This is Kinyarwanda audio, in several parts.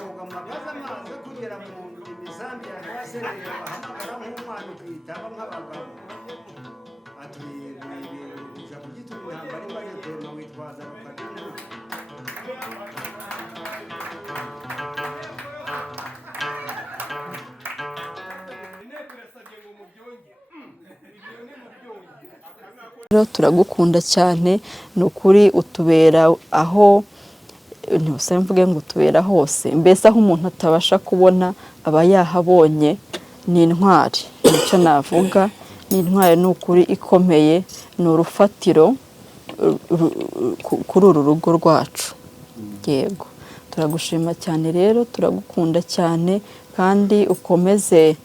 bavuga amagaza amazi kugera mu misambi ya basereye bahamagara nk'umwana ukitaba nk'abagabo atuye ku gituma intambara imaze tema witwaza ukagenda turagukunda cyane ni ukuri utubera aho ntibusaba mvuge ngo utubera hose mbese aho umuntu atabasha kubona aba yahabonye ni intwari nicyo navuga ni intwari ni ukuri ikomeye ni urufatiro kuri uru rugo rwacu yego turagushima cyane rero turagukunda cyane kandi ukomeze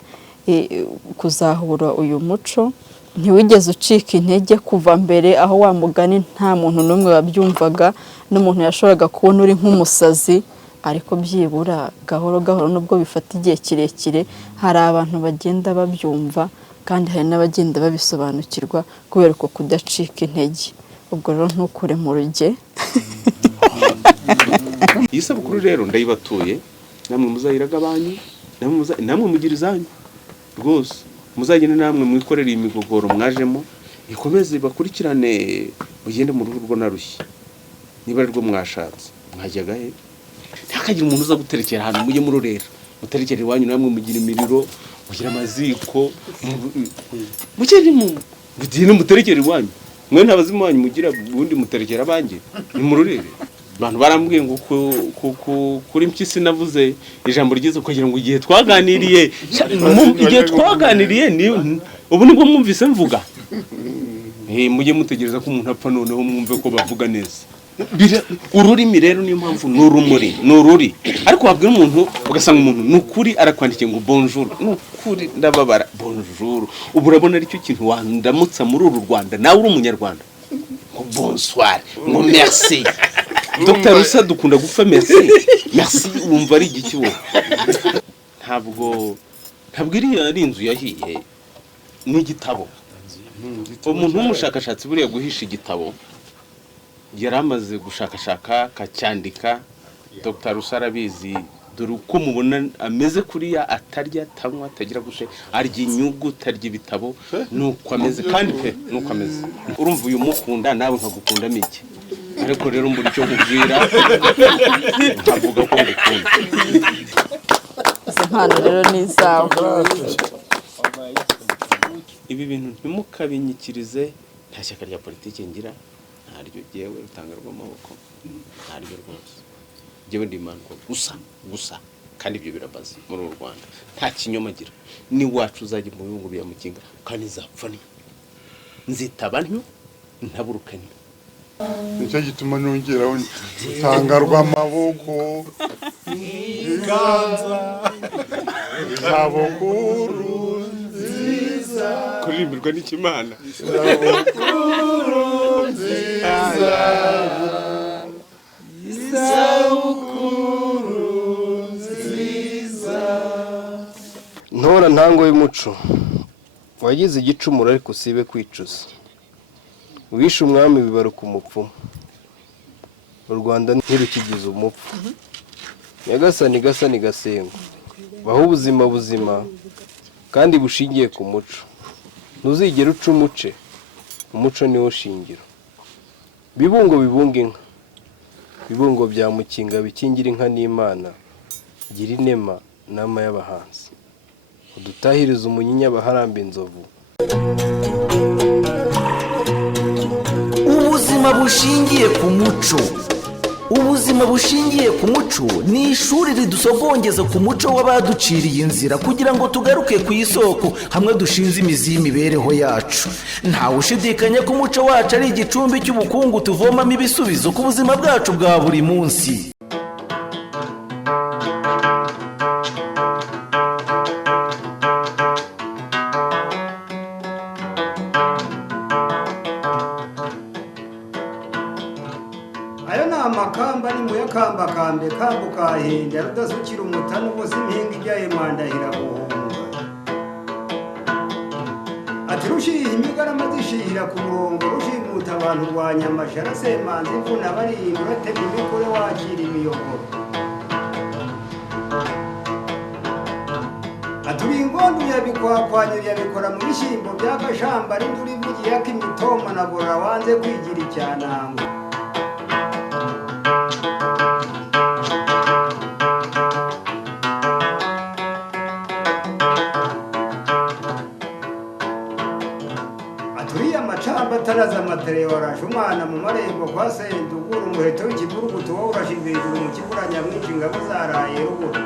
kuzahura uyu muco ntiwigeze ucika intege kuva mbere aho wa mugani nta muntu n'umwe wabyumvaga n'umuntu yashoboraga kubona uri nk'umusazi ariko byibura gahoro gahoro nubwo bifata igihe kirekire hari abantu bagenda babyumva kandi hari n'abagenda babisobanukirwa kubera uko kudacika intege ubwo rero ntukure mu ruge iyi sabukuru rero ndayibatuye namwe muzayiraga banyu namwe mugira izanyu rwose muzagende namwe mwikorera imigogoro mwajemo ikomeze bakurikirane ugende mu rugo rwo narushye niba ari rwo mwashatse mwajyaga he ntakagira umuntu uza guterekera ahantu mujye murorera muterekere iwanyu namwe mugira imiriro mugira amaziko mugende muterekere iwanyu mwe ntabazimu wanyu mugira ubundi muterekera abanjye ni murorere abantu barambwiye ngo kuri mpyisi navuze ijambo ryiza kugira ngo igihe twaganiriye ubu nibwo mwumvise mvuga mujye mutegereza ko umuntu apfa noneho mwumve ko bavuga neza ururimi rero niyo mpamvu ni urumuri ni ururi ariko wabwira umuntu ugasanga umuntu ni ukuri arakwandikiye ngo bonjour ni ukuri ndababara bonjour ubu urabona aricyo kintu wandamutsa muri uru Rwanda nawe uri umunyarwanda ngo bonsoir ngo merci Dr.RUSA dukunda gupfa merci urumva ari igiki wowe ntabwo iriya ari inzu yahiye ni igitabo umuntu w'umushakashatsi buriya guhisha igitabo yari amaze gushakashaka akacyandika Dr.RUSA arabizi dore uko mubona ameze kuriya atarya atanywa atagira gushe arya inyugu atarya ibitabo nuko ameze kandi pe nuko ameze urumva uyu mukunda nawe nkagukundamo iki ariko rero mbura icyo nkubwira nkavuga ko ngukunda izi mpano rero ni izawe ibi bintu ntimukabinyikirize nta shyaka rya politiki ngira ntaryo jyewe rutangarwamaboko ntaryo rwose jyewe ndi Imana gusa kandi ibyo birabaza muri uru Rwanda nta kinyoma gira ni wacu uzajya mu bihugu bya mukinga kandi zapfa ni nzitaba ntyo ntaburukanye nicyo gituma nongeraho rutangarwamaboko iganza Isabukuru nziza kurimbirwa n'Imana Isabukuru nziza Isabukuru nziza ntora ntango y'umuco wagize igicumuro ariko usibe kwicuza wishe umwami bibaruka umupfumu u Rwanda ntirukigize umupfu Nyagasani gasani gasengo baho ubuzima kandi bushingiye ku muco ntuzigere uca umuco niwo shingiro bibungo bibunga inka bibungo bya mukinga bikingira inka n'Imana gira inema nama y'abahanzi udutahiriza umunyinya baharamba inzovu ubuzima bushingiye ku muco. Ubuzima bushingiye ku muco ni ishuri ridusogongeza ku muco w'abaduciriye inzira kugira ngo tugaruke ku isoko hamwe dushinze imizi y'imibereho yacu. Ntawe ushidikanya ko umuco wacu ari igicumbi cy'ubukungu tuvomamo ibisubizo ku buzima bwacu bwa buri munsi. amakamba ni muya kamba kambe kambu kahinda rudasukira umutano bose impinga ijyaye mwandahira guhunga ati rushiye imigarama zishira ku murongo rushimuta abantu rwa nyamashara semanzi mvuna barindwi batega imikore wakira imiyoboro ingondo yabikwakwanya yabikora mu bishyimbo by'agashamba n'induri bugiye k'imitoma na bora wanze kwigira icyanango aturiye amacamba ataraza amatere warashe umwana mu marembo kwa Senduguru umuheto w'ikiburugutu wowe urashize hejuru mu kibura nyamwinshi ingabo zaraye ruguru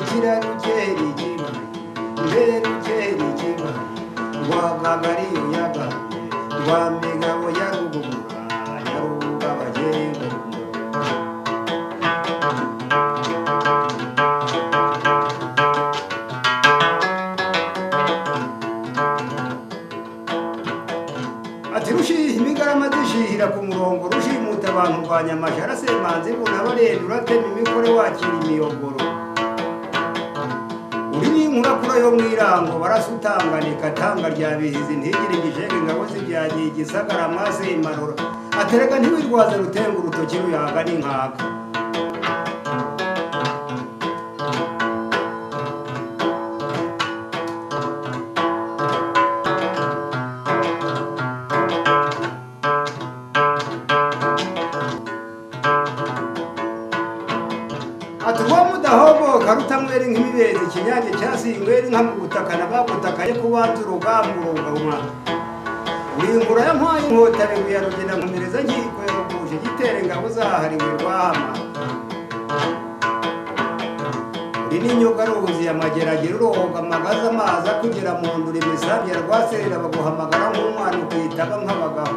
ikirarugeri ikiba iberugeri ikiba rwagagari uyaga rwa migabo ya rugugura ya rugabageri ati rushiha imigarama zishihira ku murongo rushimuta abantu rwa nyamashara semanzi bunabarenda uratema imikore wakira imiyogoro uri n'inkurakura yo mw'irango barasutanganika tanga rya bihizi ntigire igishenge ingabo zibyagiye igisagara mwase imarura aterega ntiwirwaze rutenga urutoki ruyaga n'inkaka rutamwere nk'imibezi ikinyange cyasingwere nka mu butaka nabagutakaye kubanza urugamba urugabwa urimbura yampaye inkota biguye rugenda nkomereza nkiko yaruguje gitere ingabo zahariwe rwahama uri n'inyoga ruzi amageragere urohoga amagaza amazi akugera mu ndura imisabye rwaserera baguhamagara nk'umwana ukitaba nk'abagabo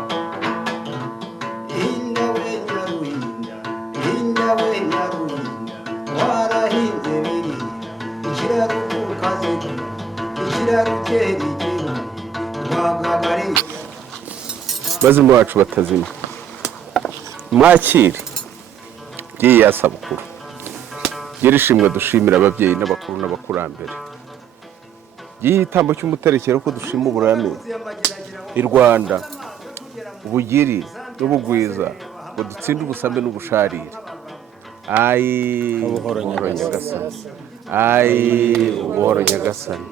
ihinda we nyaruhinda ihinda we nyaruhinda warahinze Bazimu bacu batazima mwakire ngiye Isabukuru yerishimwe dushimira ababyeyi n'abakuru n'abakurambere yigitambo cy'umuterekero ko dushima Uburame i Rwanda Ubugiri n'Ubugwiza ngo dutsinde ubusame n'ubusharire ubuhoro Nyagasani ubuhoro Nyagasani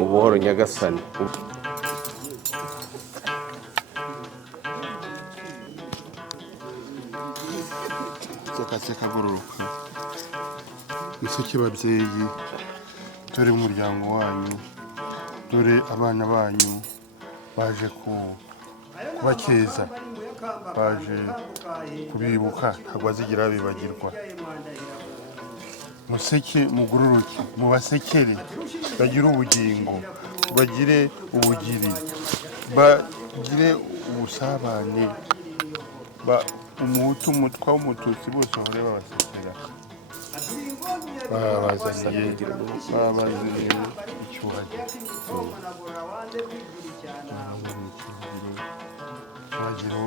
ubuhoro Nyagasani seka gururuka museke babyeyi dore umuryango wanyu dore abana banyu baje kubakeza baje kubibuka ntabwo bazigira bibagirwa museke mugururuke mubasekere bagire ubugingo bagire ubugiri bagire ubusabane umuhutu umutwa w'umututsi bose bahore babasekera babazaniye icyubahiro icyubahiro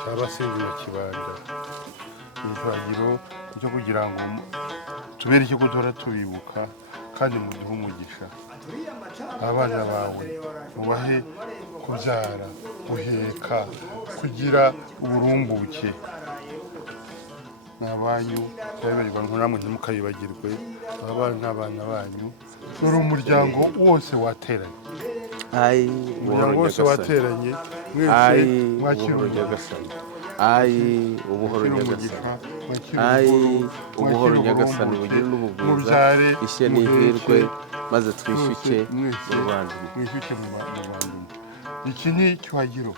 cy'abasenga kibanda icyubahiro cyo kugira ngo tubere icyo gutora tubibuka kandi muduhe umugisha abana bawe ubahe kubyara guheka kugira uburumbuke n'abanyu cyabibagirwa namwe ntimukayibagirwe abana n'abana banyu dore umuryango wose wateranye umuryango wose wateranye mwese mwakira Nyagasani ubuhoro Nyagasani ubuhoro Nyagasani bugire n'ubugwiza ishye n'ihirwe maze twishyuke mu Rwanda iki ni icyuhagiro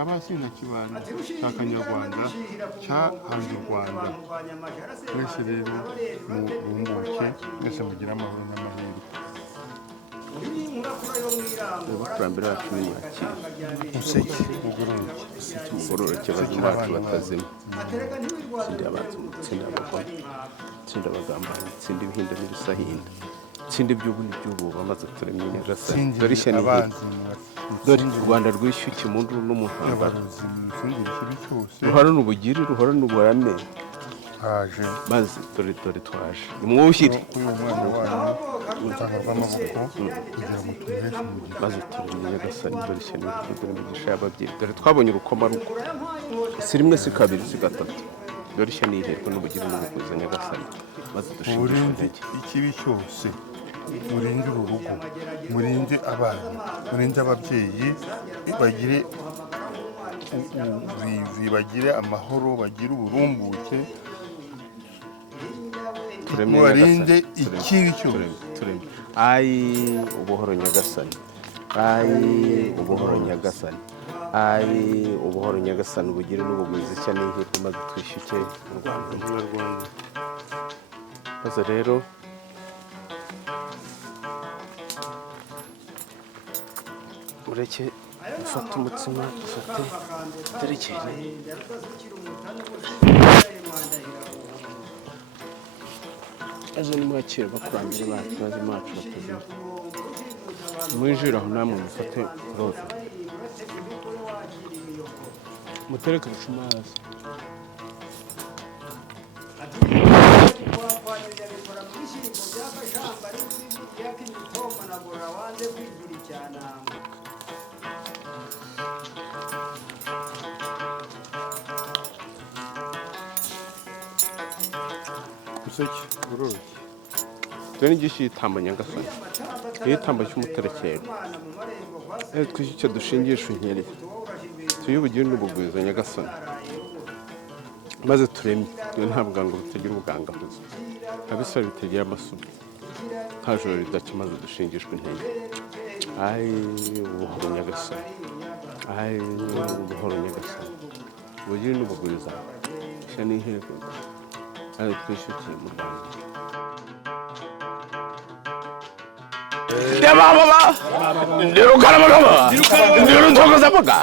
abasina kibanda cya Kanyarwanda cyahanze u Rwanda mwese rero mubumbuke mwese mugire amahoro n'amahirwe abakurambere bacu n'imyakire museke mugororoke mugororoke bazimu bacu batazima tsinde abantu tsinde abagore tsinde abagambanyi tsinde ibihinda n'ibisahinda tsinde iby'ubu n'iby'ububa maze turemye Nyagasani dore ishya n'ihirwe dore u Rwanda rwishyuke mu nduru no mu ntambara ruhora n'ubugiri ruhora n'uburame haje maze dore twaje nimwushyire RUTANGARWAMABOKO kugira ngo tubiheshe umugisha maze turemye Nyagasani dore ishya n'ihirwe dore imigisha y'ababyeyi dore twabonye urukoma ruko si rimwe si kabiri si gatatu dore ishya n'ihirwe n'ubugiri n'ubukuza Nyagasani maze dushingishe urinde intege. ikibi cyose, murinde urugo, murinde abana, murinde ababyeyi, bagire bagire amahoro, bagire uburumbuke, mubarinde ikibi cyose. Ayi ubuhoro Nyagasani, ayi ubuhoro Nyagasani, ayi ubuhoro Nyagasani, ubugiri n'ubugwiza ishya n'ihirwe maze twishyuke mu Rwanda. Maze rero ureke ufate umutsima, ufate terekere ejo nimwakire bakurambire bacu maze Bacu Batazima mwinjire aho namwe mufate roza mutereke ibicuma hasi. Museke uroroke. Dore n'igishi igitambo Nyagasani, igitambo cy'umuterekero, twishyuke dushingishe inkeri, tuyubugire n'ubugwiza Nyagasani maze turemye. Iyo nta bwango butagira ubugangahuzi, nta bisore bitagira amasubi, nta joro ridacya maze dushingishwe intege. Ayi ubuhoro Nyagasani, ayi ubuhoro Nyagasani, ubugire n'ubugwiza ishya n'ihirwe maze twishyukiye mu Rwanda. Ndababa ndirukarababa ndirutokozabaga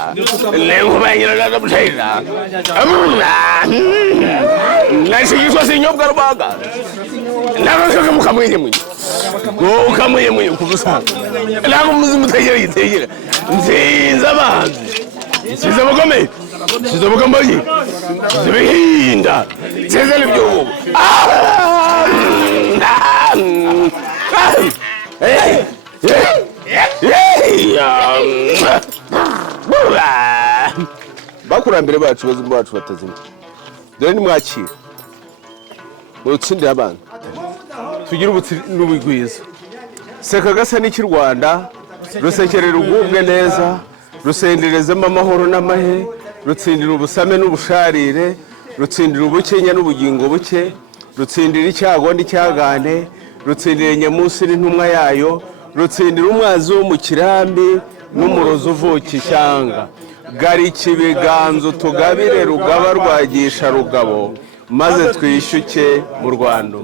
nenkubayira ndabutera nashigishwa sinyobwa rubaga nagashaka mukamwenye mwenye ukamwenye mwenye kubusanga nako muzimutegera yitegera nzinza abanzi nziza bagome nziza bagambaye zibihinda nziza n'ibyobo bakurambere bacu Bacu Batazima, dore nimwakire mutsindire abana, tugire n'ubugwiza. Seka gasa n'iki Rwanda rusekerera ugubwe neza, rusenderezemo amahoro n'amahe, rutsindira ubusame n'ubusharire, rutsindira ubukenya n'ubugingo buke, rutsindira icyago n'icyagane, rutsindira nyamunsi n'intumwa yayo, rutsindira umwazi wo mu kirambi n'umurozi uvuka ishyanga. Garika ibiganza tugabire rugaba rwagisha rugabo maze twishyuke mu Rwanda.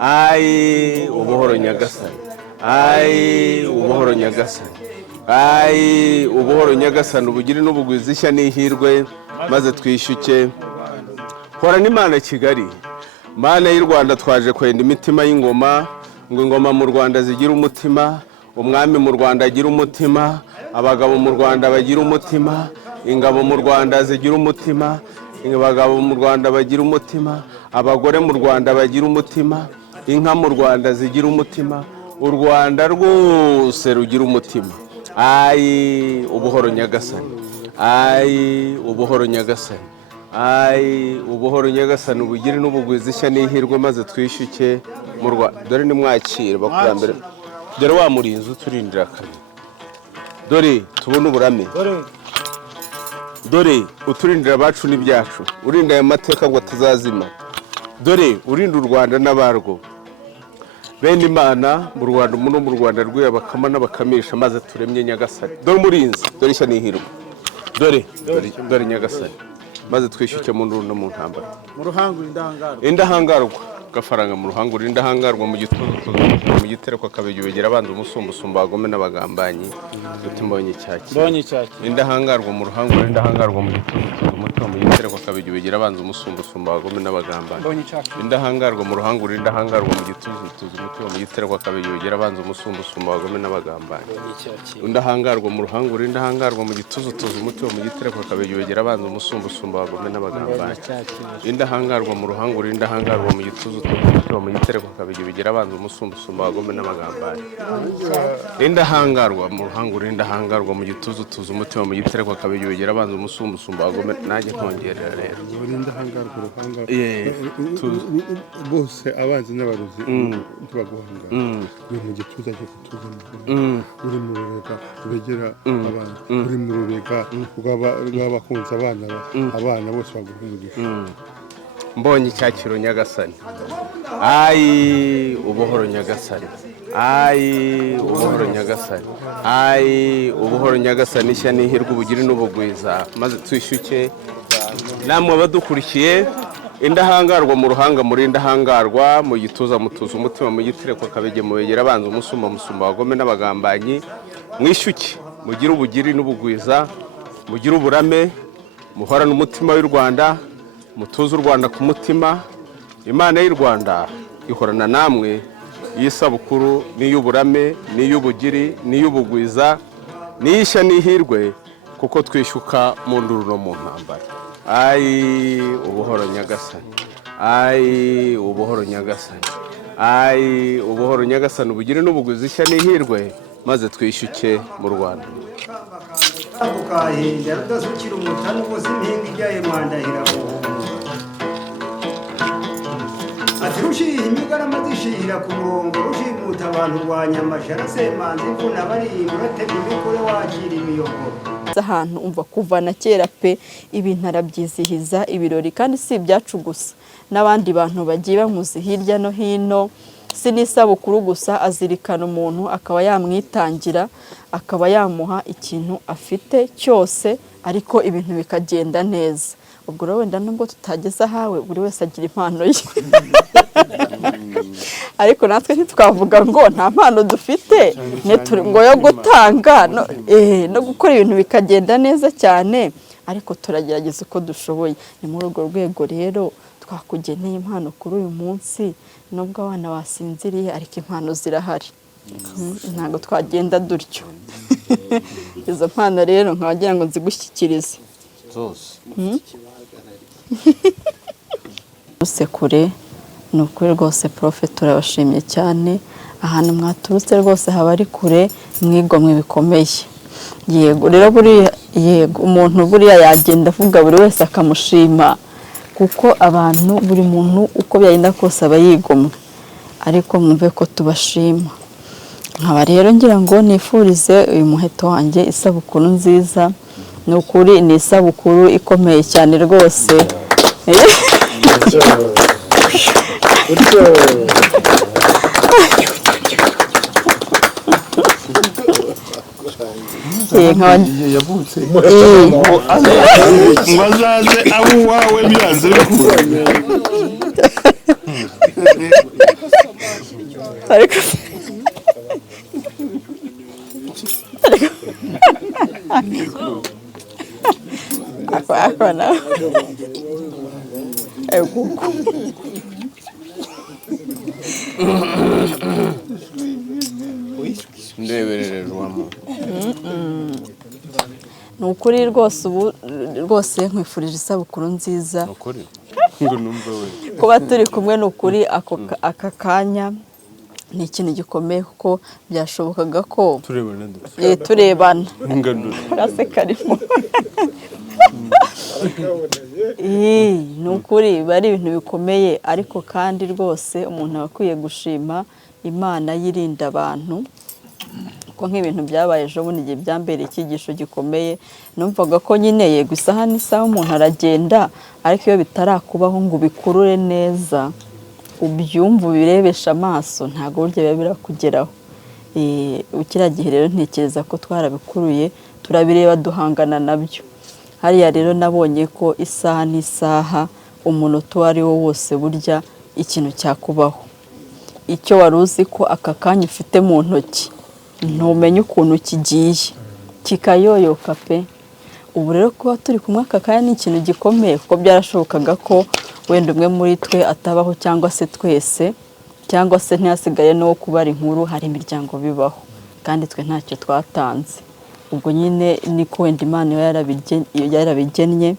Ayi ubuhoro Nyagasani, ayi ubuhoro Nyagasani, ayi ubuhoro Nyagasani, ubugiri n'ubugwiza ishya n'ihirwe maze twishyuke. Hora n'Imana Kigali, Mana y'u Rwanda, twaje kwenda imitima y'ingoma, ngo ingoma mu Rwanda zigira umutima, umwami mu Rwanda agira umutima, abagabo mu Rwanda bagira umutima, ingabo mu Rwanda zigira umutima, abagabo mu Rwanda bagira umutima, abagore mu Rwanda bagira umutima, inka mu Rwanda zigira umutima, u Rwanda rwose rugira umutima. Ayi ubuhoro Nyagasani, ayi ubuhoro Nyagasani, ayi ubuhoro Nyagasani, ubugiri n'ubugwiza ishya n'ihirwe maze twishyuke mu Rwanda. Dore nimwakire bakurambere, dore wa murinzi uturindira kabiri, dore tubona uburame, dore uturindira abacu n'ibyacu, urinda aya mateka ngo atazazima, dore urinda u Rwanda n'abarwo. Benimana mu Rwanda, umuntu mu Rwanda rwuye abakama n'abakamisha maze turemye Nyagasani. Dore umurinzi, dore ishya n'ihirwe, dore Nyagasani maze twishyuke mu nduru no mu ntambara. Mu ruhango indahangarwa gafaranga, mu ruhango indahangarwa, mu gitutu mu gitereko kabiri begera abanza umusumba bagome n'abagambanyi utimbonye cyaki. Indahangarwa mu ruhango indahangarwa mu gitutu umuto mu gitereko kabiri begera abanza umusumba bagome n'abagambanyi. Indahangarwa mu ruhango indahangarwa mu gitutu umuto mu gitereko kabiri begera abanza umusumba bagome n'abagambanyi. Indahangarwa mu ruhango indahangarwa mu gitutu umuto mu gitereko kabiri begera abanza umusumba bagome n'abagambanyi. Indahangarwa mu ruhango indahangarwa mu gitutu mu gitereko kabiri begera abanza umusumba bagome n'abagambanyi. Indahangarwa mu ruhango indahangarwa mu gitutu umutima mu gitereko kabiri begera abanza umusumba bagome nanjye nkongerera rero urinda hangarwa uruhanga tuzi. bose abanzi n'abarozi ntibaguhanga uri mu gituza cyo kutuza uri mu rubega rubegera abana uri mu rubega rw'abakunze abana bose baguha umugisha mbonye icyakiro Nyagasani ayi ubuhoro Nyagasani ayi ubuhoro Nyagasani ayi ubuhoro Nyagasani ishya n'ihirwe ubugiri n'ubugwiza maze twishyuke namwe abadukurikiye indahangarwa mu ruhanga muri indahangarwa mu gituza mutuza umutima mu gitereko kabege mu begera abanza umusumba abagome n'abagambanyi mwishyuke mugire ubugiri n'ubugwiza mugire uburame muhorane umutima w'u Rwanda mutuze u Rwanda ku mutima Imana y'u Rwanda ihorana namwe y'isabukuru n'iy'uburame n'iy'ubugiri n'iy'ubugwiza n'ishya n'ihirwe kuko twishyuka mu nduru no mu ntambara ayi ubuhoro Nyagasani ayi ubuhoro Nyagasani ayi ubuhoro Nyagasani ubugire n'ubugwiza ishya n'ihirwe maze twishyuke mu Rwanda Abukahinda rudasukira umutano bose impinga ijyaye mwandahira ati rushiha imigarama zishihira ku murongo rushimuta abantu rwa nyamashara semanzi imvuna barinda uratega imikore wakira imiyoboro ahantu umva kuva na kera pe ibintu arabyizihiza ibirori kandi si ibyacu gusa n'abandi bantu bagiye bamuzi hirya no hino si n'isabukuru gusa azirikana umuntu akaba yamwitangira akaba yamuha ikintu afite cyose ariko ibintu bikagenda neza ubwo rero wenda nubwo tutageze ahawe buri wese agira impano ye ariko natwe ntitwavuga ngo nta mpano dufite ngo yo gutanga no gukora ibintu bikagenda neza cyane ariko turagerageza uko dushoboye ni muri urwo rwego rero twakugeneye impano kuri uyu munsi nubwo abana basinziriye ariko impano zirahari ntabwo twagenda dutyo izo mpano rero nkabagira ngo nzigushyikirize zose usekure ni ukuri rwose profe turabashimye cyane ahantu mwaturutse rwose haba ari kure mwigomwe bikomeye yego rero buriya yego umuntu buriya yagenda avuga buri wese akamushima kuko abantu buri muntu uko byagenda kose aba yigomwe ariko mwumve ko tubashima nkaba rero ngira ngo nifurize uyu muheto wanjye isabukuru nziza ni ukuri ni isabukuru ikomeye cyane rwose yavutse mwazaze abo wawe byanze bikura ariko akwana ekuko ndeberere rwamo ni ukuri rwose ubu rwose nkwifurije isabukuru nziza ukuri ngo numve we kuba turi kumwe ni ukuri aka kanya ni ikintu gikomeye kuko byashobokaga ko turebana kase karimo ni ukuri bari ibintu bikomeye ariko kandi rwose umuntu aba akwiye gushima Imana yirinda abantu ko nk'ibintu byabaye ejo bundi igihe byambereye icyigisho gikomeye numvaga ko nyine yego isaha n'isaha umuntu aragenda ariko iyo bitarakubaho ngo ubikurure neza ubyumva ubirebesha amaso ntabwo burya biba birakugeraho ukiriya gihe rero ntekereza ko twarabikuruye turabireba duhangana nabyo hariya rero nabonye ko isaha n'isaha umunota uwo ari wo wose burya ikintu cyakubaho icyo wari uzi ko aka kanya ufite mu ntoki ntumenye ukuntu kigiye kikayoyoka pe ubu rero kuba turi kumwe aka kanya ni ikintu gikomeye kuko byarashobokaga ko wenda umwe muri twe atabaho cyangwa se twese cyangwa se ntihasigaye n'uwo kubara inkuru hari imiryango bibaho kandi twe ntacyo twatanze ubwo nyine niko wenda Imana yarabigennye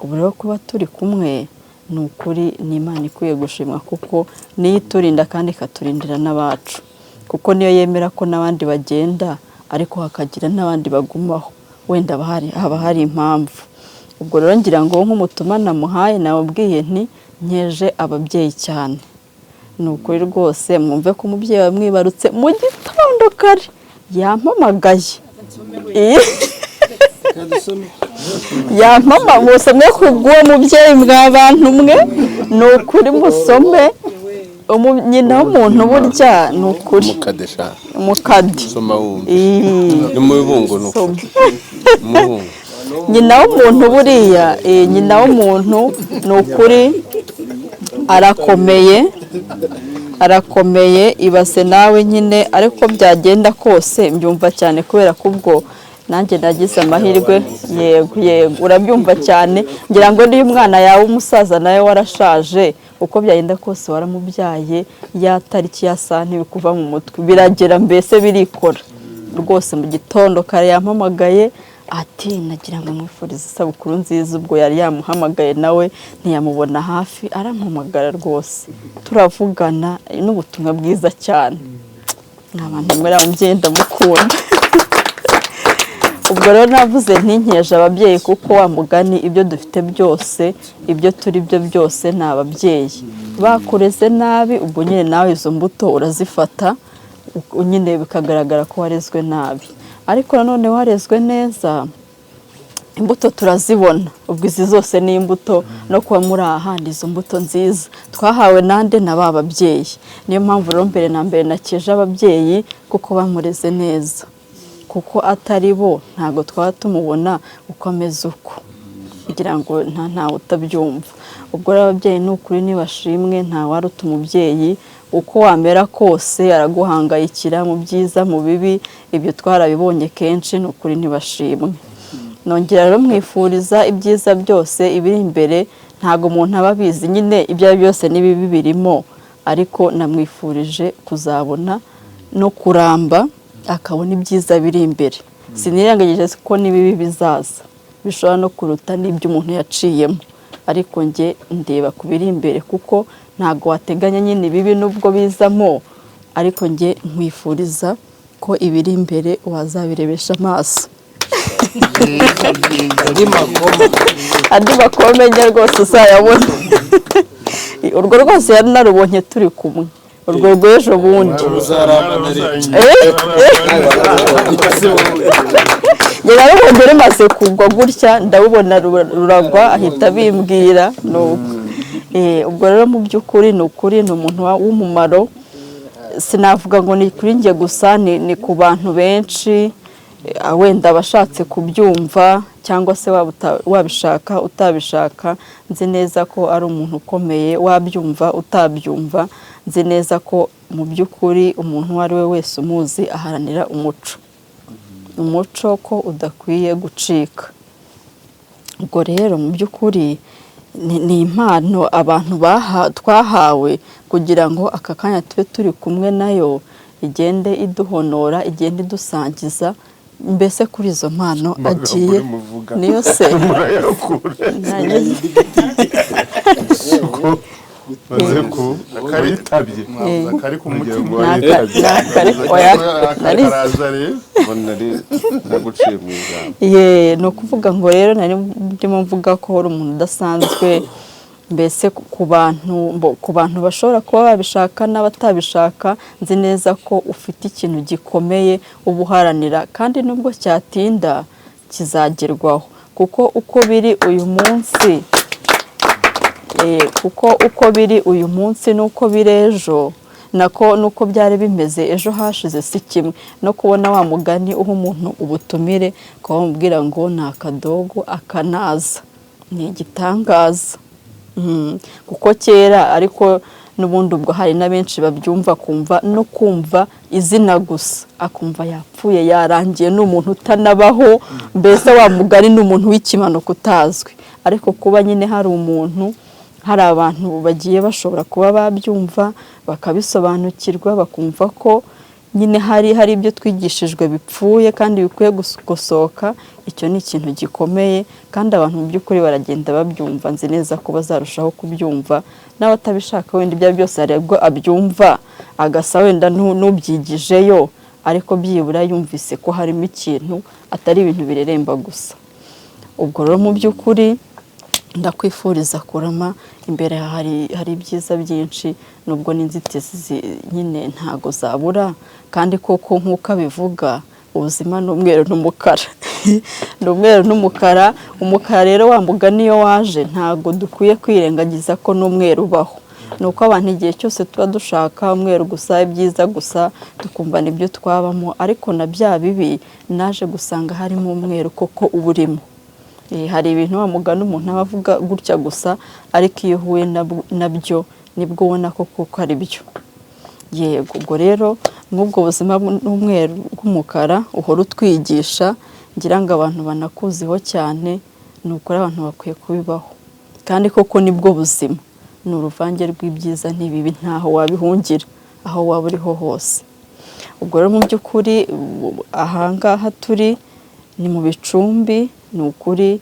ubu rero kuba turi kumwe ni ukuri ni Imana ikwiye gushimwa kuko niyo iturinda kandi ikaturindira n'abacu kuko niyo yemera ko n'abandi bagenda ariko hakagira n'abandi bagumaho wenda haba hari impamvu ubwo rero ngira ngo nk'umutumwa namuhaye nawubwiye nti nkeje ababyeyi cyane. Ni ukuri rwose mwumve ko umubyeyi wamwibarutse mu gitondo kare yampamagaye. Yampama musome kubwo mubyeyi mw'abantu mwe, ni ukuri musome. Nyina w'umuntu burya ni ukuri umukadi ni mu bibungo nyina w'umuntu buriya nyina w'umuntu ni ukuri arakomeye ibase nawe nyine, ariko byagenda kose mbyumva cyane kubera kubwo nanjye nagize amahirwe. Yego urabyumva cyane, ngira ngo niyo umwana yawe umusaza nawe warashaje, uko byagenda kose waramubyaye, ya tariki ya saa ntibikuva mu mutwe, biragera mbese birikora rwose. Mu gitondo kare yampamagaye ati nagira ngo mwifurize isabukuru nziza. Ubwo yari yamuhamagaye nawe ntiyamubona hafi, arampamagara rwose turavugana n'ubutumwa bwiza cyane. N'abantu mwera umubyeyi ndamukunda. Ubwo rero navuze ntinkeje ababyeyi, kuko wa mugani ibyo dufite byose, ibyo turi byo byose ni ababyeyi. Bakureze nabi, ubwo nyine nawe izo mbuto urazifata, nyine bikagaragara ko warezwe nabi. Ariko nanone warezwe neza, imbuto turazibona. Ubwo izi zose ni imbuto, no kuba muri ahandi izo mbuto nziza twahawe nande na ba babyeyi. Niyo mpamvu rero mbere na mbere nakeje ababyeyi, kuko bamureze neza, kuko atari bo ntago twaba tumubona uko ameze uko, kugira ngo ntawe utabyumva. Ubwo rero ababyeyi ni ukuri nibashimwe, nta waruta umubyeyi. Uko wamera kose araguhangayikira mu byiza mu bibi, ibyo twarabibonye kenshi, ni ukuri nibashimwe. Nongera rero mwifuriza ibyiza byose ibiri imbere. Ntago umuntu aba abizi nyine ibyo ari byose n'ibibi birimo, ariko namwifurije kuzabona no kuramba, akabona ibyiza biri imbere. Sinirengagije ko n'ibibi bizaza bishobora no kuruta n'ibyo umuntu yaciyemo, ariko nge ndeba ku biri imbere, kuko ntago wateganya nyine ibibi nubwo bizamo, ariko nge nkwifuriza ko ibiri imbere wazabirebesha amaso. Andi makomenya rwose uzayabona. Urwo rwose yari narubonye turi kumwe, urwo rw'ejo bundi. Yararubonye rimaze kugwa gutya, ndabubona ruragwa, ahita bimbwira. Ubwo rero mu by'ukuri ni ukuri, ni umuntu w'umumaro. Sinavuga ngo ni kuri njye gusa, ni ku bantu benshi, wenda abashatse kubyumva cyangwa se wabishaka utabishaka. Nzi neza ko ari umuntu ukomeye, wabyumva utabyumva. Nzi neza ko mu by'ukuri umuntu uwo ari we wese umuzi aharanira umuco ko udakwiye gucika. Ubwo rero mu by'ukuri ni impano abantu twahawe, kugira ngo aka kanya tube turi kumwe nayo, igende iduhonora, igende idusangiza mbese kuri izo mpano agiye. Niyo se maze ko karitabye kari ku mutima ni ukuvuga ngo rero nari ndimo mvuga ko ari umuntu udasanzwe, mbese ku bantu bashobora kuba babishaka n'abatabishaka. Nzi neza ko ufite ikintu gikomeye uba uharanira, kandi nubwo cyatinda kizagerwaho, kuko uko biri uyu munsi n'uko biri ejo, nuko byari bimeze ejo hashize si kimwe. No kubona wa mugani uha umuntu ubutumire, ukaba wamubwira ngo ni akadogo akanaza, ni igitangaza. Kuko kera, ariko n'ubundi ubwo hari na benshi babyumva, kumva izina gusa akumva yapfuye yarangiye, n'umuntu utanabaho, mbese wa mugani n'umuntu w'ikimanuka utazwi. Ariko kuba nyine hari abantu bagiye bashobora kuba babyumva bakabisobanukirwa, bakumva ko nyine hari ibyo twigishijwe bipfuye kandi bikwiye gusohoka. Icyo ni ikintu gikomeye, kandi abantu mu by'ukuri baragenda babyumva. Nzi neza ko bazarushaho kubyumva, n'abatabishaka wenda ibyo byose hari ubwo abyumva agasa wenda n'ubyigijeyo, ariko byibura yumvise ko harimo ikintu, atari ibintu bireremba gusa. ubwo rero mu by'ukuri ndakwifuriza kurama, imbere hari ibyiza byinshi, nubwo n'inzitizi nyine ntago zabura, kandi koko nk'uko abivuga ubuzima ni umweru n'umukara. Ni umweru n'umukara. Umukara rero wa mugani iyo waje ntago dukwiye kwirengagiza ko n'umweru ubaho. Nuko abantu igihe cyose tuba dushaka umweru gusa, ibyiza gusa, tukumva nibyo twabamo, ariko na bya bibi naje gusanga harimo umweru koko uburimo. Hari ibintu wa mugani umuntu aba avuga gutya gusa, ariko iyo uhuye nabyo nibwo ubona ko kuko ari byo. Yego, ubwo rero nk'ubwo buzima n'umweru bw'umukara uhora utwigisha, ngira ngo abantu banakuziho cyane, ni ukuri abantu bakwiye kubibaho, kandi koko nibwo buzima. Ni uruvange rw'ibyiza n'ibibi, ntaho wabihungira aho waba uriho hose. Ubwo rero mu by'ukuri ahangaha turi ni mu Bicumbi, ni ukuri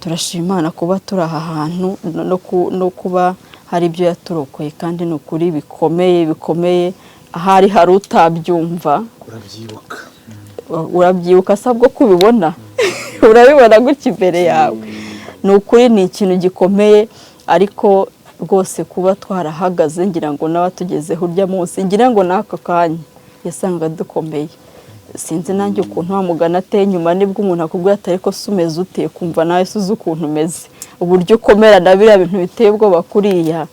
turashima Imana kuba turi aha hantu no kuba hari ibyo yaturokoye, kandi ni ukuri bikomeye. Ahari hari utabyumva urabyibuka sabwo kubibona urabibona gutya imbere yawe. Ni ukuri ni ikintu gikomeye, ariko rwose kuba twarahagaze, ngira ngo n'abatugezeho urya munsi, ngira ngo n'aka kanya yasanga dukomeye. Sinzi nanjye ukuntu wamugana ateye nyuma, nibwo umuntu akubwira ati ariko se umeze ute, kumva nawe suzi ukuntu umeze, uburyo ukomera na biriya bintu biteye ubwoba kuriya.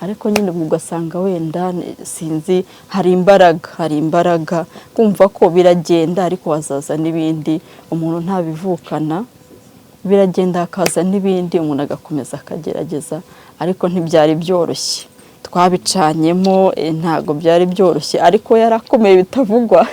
Ariko nyine ugasanga wenda sinzi, hari imbaraga kumva ko biragenda, ariko wazaza n'ibindi. Umuntu ntabivukana, biragenda hakaza n'ibindi, umuntu agakomeza akagerageza, ariko ntibyari byoroshye. Twabicanyemo, ntago byari byoroshye, ariko yarakomeye bitavugwa.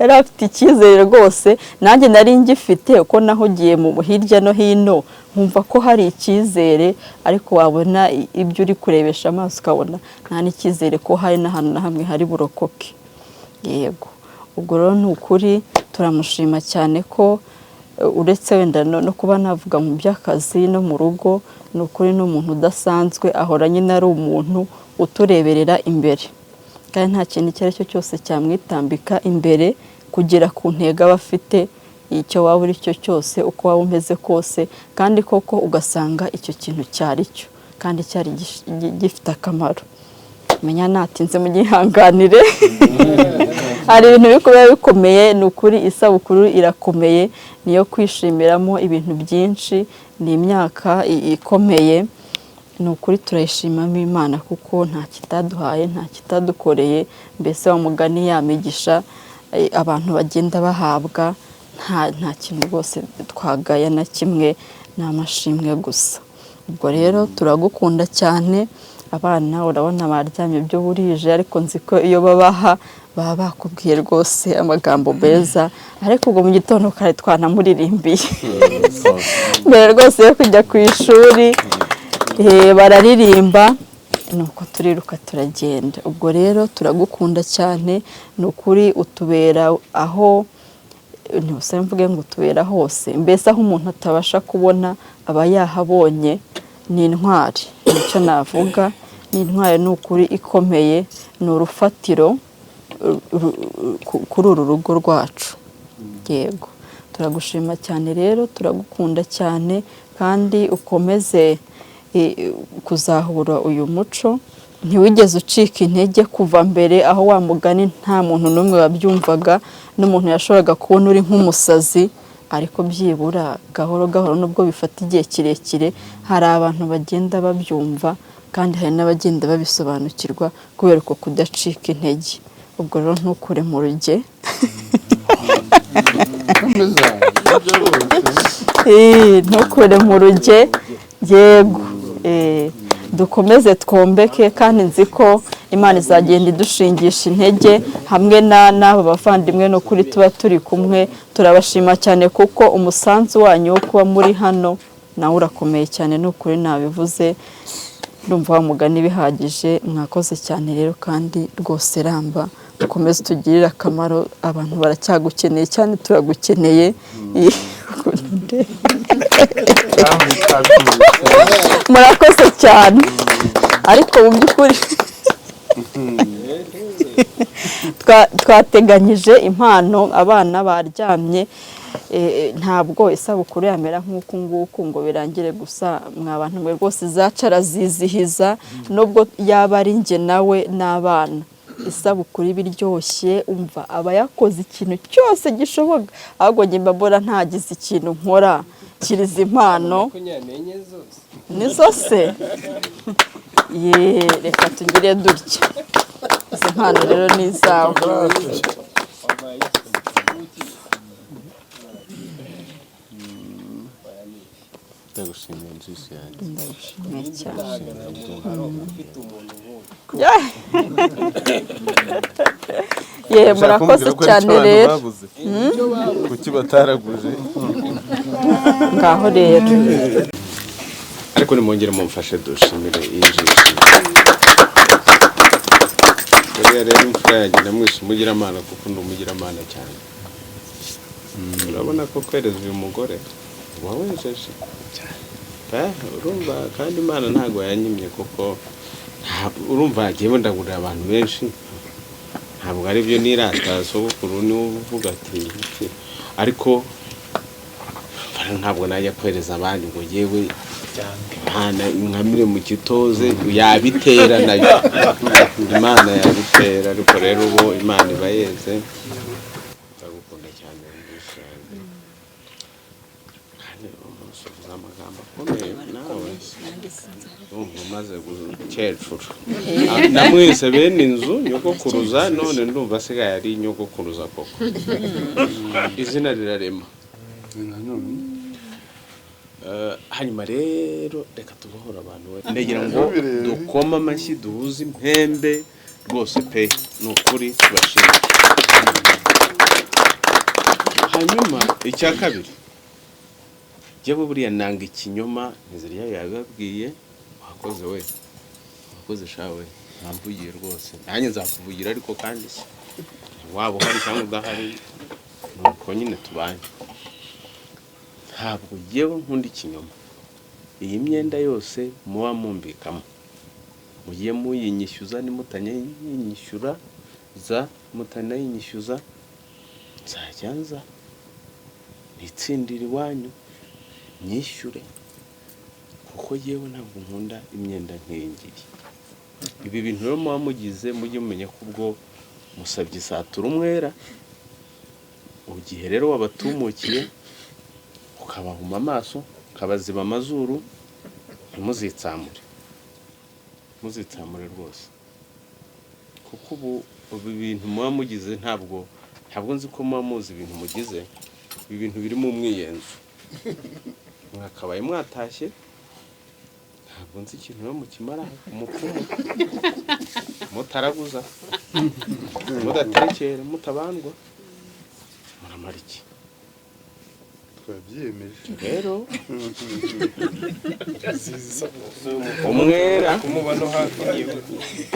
Yari afite icyizere rwose, nanjye nari ngifite, uko nahugiye mu hirya no hino nkumva ko hari icyizere, ariko wabona ibyo uri kurebesha amaso ukabona nta n'icyizere ko hari n'ahantu na hamwe hari burokoke. Yego, ubwo rero ni ukuri turamushima cyane ko uretse wenda no kuba navuga mu by'akazi no mu rugo, ni ukuri n'umuntu udasanzwe, ahora nyine ari umuntu utureberera imbere, kandi nta kintu icyo ari cyo cyose cyamwitambika imbere kugera ku ntego aba afite, icyo waba uri cyo cyose, uko waba umeze kose, kandi koko ugasanga icyo kintu cyari cyo, kandi cyari gifite akamaro. Menya natinze mu gihanganire. Hari ibintu bikuba bikomeye, ni ukuri isabukuru irakomeye, niyo kwishimiramo ibintu byinshi, ni imyaka ikomeye. Ni ukuri turayishimamo Imana kuko nta kitaduhaye, nta kitadukoreye, mbese wa mugani yamigisha abantu bagenda bahabwa, nta kintu rwose twagaya na kimwe, ni amashimwe gusa. Ubwo rero turagukunda cyane. Abana urabona baryamye byo burije, ariko nzi ko iyo babaha baba bakubwiye rwose amagambo meza, ariko ubwo mu gitondo kare twanamuririmbiye mbere rwose yo kujya ku ishuri, bararirimba, nuko turiruka turagenda. Ubwo rero turagukunda cyane, ni ukuri utubera aho, ntibusaba mvuge ngo utubera hose, mbese aho umuntu atabasha kubona aba yahabonye. Ni intwari, nicyo navuga, ni intwari, ni ukuri ikomeye, ni urufatiro kuri uru rugo rwacu. Yego, turagushima cyane rero, turagukunda cyane, kandi ukomeze kuzahura uyu muco, ntiwigeze ucika intege kuva mbere, aho wa mugani nta muntu n'umwe wabyumvaga, n'umuntu yashoboraga kubona uri nk'umusazi, ariko byibura gahoro gahoro, nubwo bifata igihe kirekire, hari abantu bagenda babyumva, kandi hari n'abagenda babisobanukirwa kubera uko kudacika intege. Ubwo rero ntukure mu ruge. Ntukure mu ruge. Yego, dukomeze twombeke, kandi nzi ko Imana izagenda idushingisha intege hamwe n'abo bavandimwe, no kuri tuba turi kumwe. Turabashima cyane kuko umusanzu wanyu wo kuba muri hano nawe urakomeye cyane, ni ukuri nabivuze, ndumva wa mugani bihagije. Mwakoze cyane rero, kandi rwose ramba, ukomeze utugirire akamaro, abantu baracyagukeneye cyane, turagukeneye. Murakoze cyane, ariko mu by'ukuri twateganyije impano, abana baryamye, ntabwo isabukuru yamera nk'uku nguku ngo birangire gusa mwa bantu mwe rwose zaca arazizihiza nubwo yaba ari njye nawe n'abana isabukuru ibiryoshye umva aba yakoze ikintu cyose gishoboka ahubwo njye mbabona ntagize ikintu nkora kiriza impano ni zose reka tugire dutya izi mpano rero ni izawe ndagushimiye nziza yanjye ndagushimiye cyane murakoze cyane rero kuki bataraguje ngaho rero ariko nimwongere mumfashe dushimire iyi jisho rero imfura yanjye namwishe umugiramana kuko ndi umugiramana cyane urabona ko kwereza uyu mugore wawejeje urumva kandi Imana ntabwo yanyimye kuko urumva yagiye ndagurira abantu benshi ntabwo ari byo nirata sabukuru niwe uvuga ati ariko ntabwo najya kwereza abandi ngo yewe Imana inkamire mu kitoze yabitera nayo Imana yabitera ariko rero ubu Imana iba yeze ndagukunda cyane amagambo akomeye nawe umaze gukecura namwise bene inzu nyogokuruza none ndumva asigaye ari nyogokuruza koko izina rirarema hanyuma rero reka tubohora abantu ndagira ngo dukoma amashyi duhuze impembe rwose pe ni ukuri tubashimira hanyuma icya kabiri jyewe buriya nanga ikinyoma ntiziriya yababwiye wakoze we wakoze shawe ntamvugiye rwose nanjye nzakuvugira ariko kandi waba uhari cyangwa udahari nuko nyine tubanye ntabwo jyewe nkunda ikinyoma iyi myenda yose muba mumbikamo mugiye muyinyishyuza nimutayinyishyura mutanayinyishyuza nzajya nza nitsindira iwanyu nyishyure kuko yewe ntabwo nkunda imyenda nk'iyingiyi ibi bintu rero muba mugize mujye mumenya ko ubwo musabye isatura umwera ugihe rero wabatumukiye ukabahuma amaso ukabaziba amazuru ntimuzitsamure rwose kuko ubu bintu muba mugize ntabwo nzi ko muba muzi ibintu mugize ibi bintu biri mu mwiyenzo mwakabaye mwatashye ntabwo nzi ikintu rero mukimara umupfumu mutaraguza mudatekere mutabandwa muramara iki twabyiyemeje rero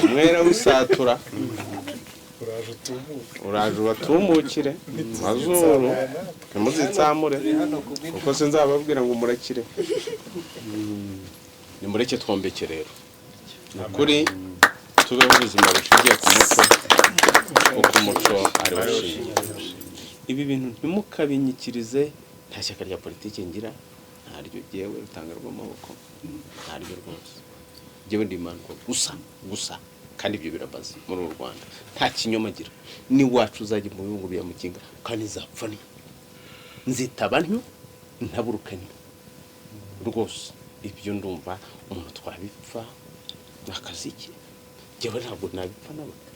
umwera w'isatura uraje ubatumukire mazuru ntimuzitsamure kuko sinzababwira ngo murakire nimureke twombeke rero ni ukuri tubeho ubuzima bushingiye ku muco kuko umuco ari bushingiye ibi bintu ntimukabinyikirize nta shyaka rya politiki ngira ntaryo jyewe rutangarwamaboko ntaryo rwose jyewe ndi Imana gusa kandi ibyo birabaza muri uru Rwanda nta kinyoma gira n'iwacu uzajya mu bihugu bya mukinga kandi nzapfa nzitaba ntyo ntaburukanye rwose ibyo ndumva umuntu twabipfa n'akazi ke jyewe ntabwo nabipfa n'abantu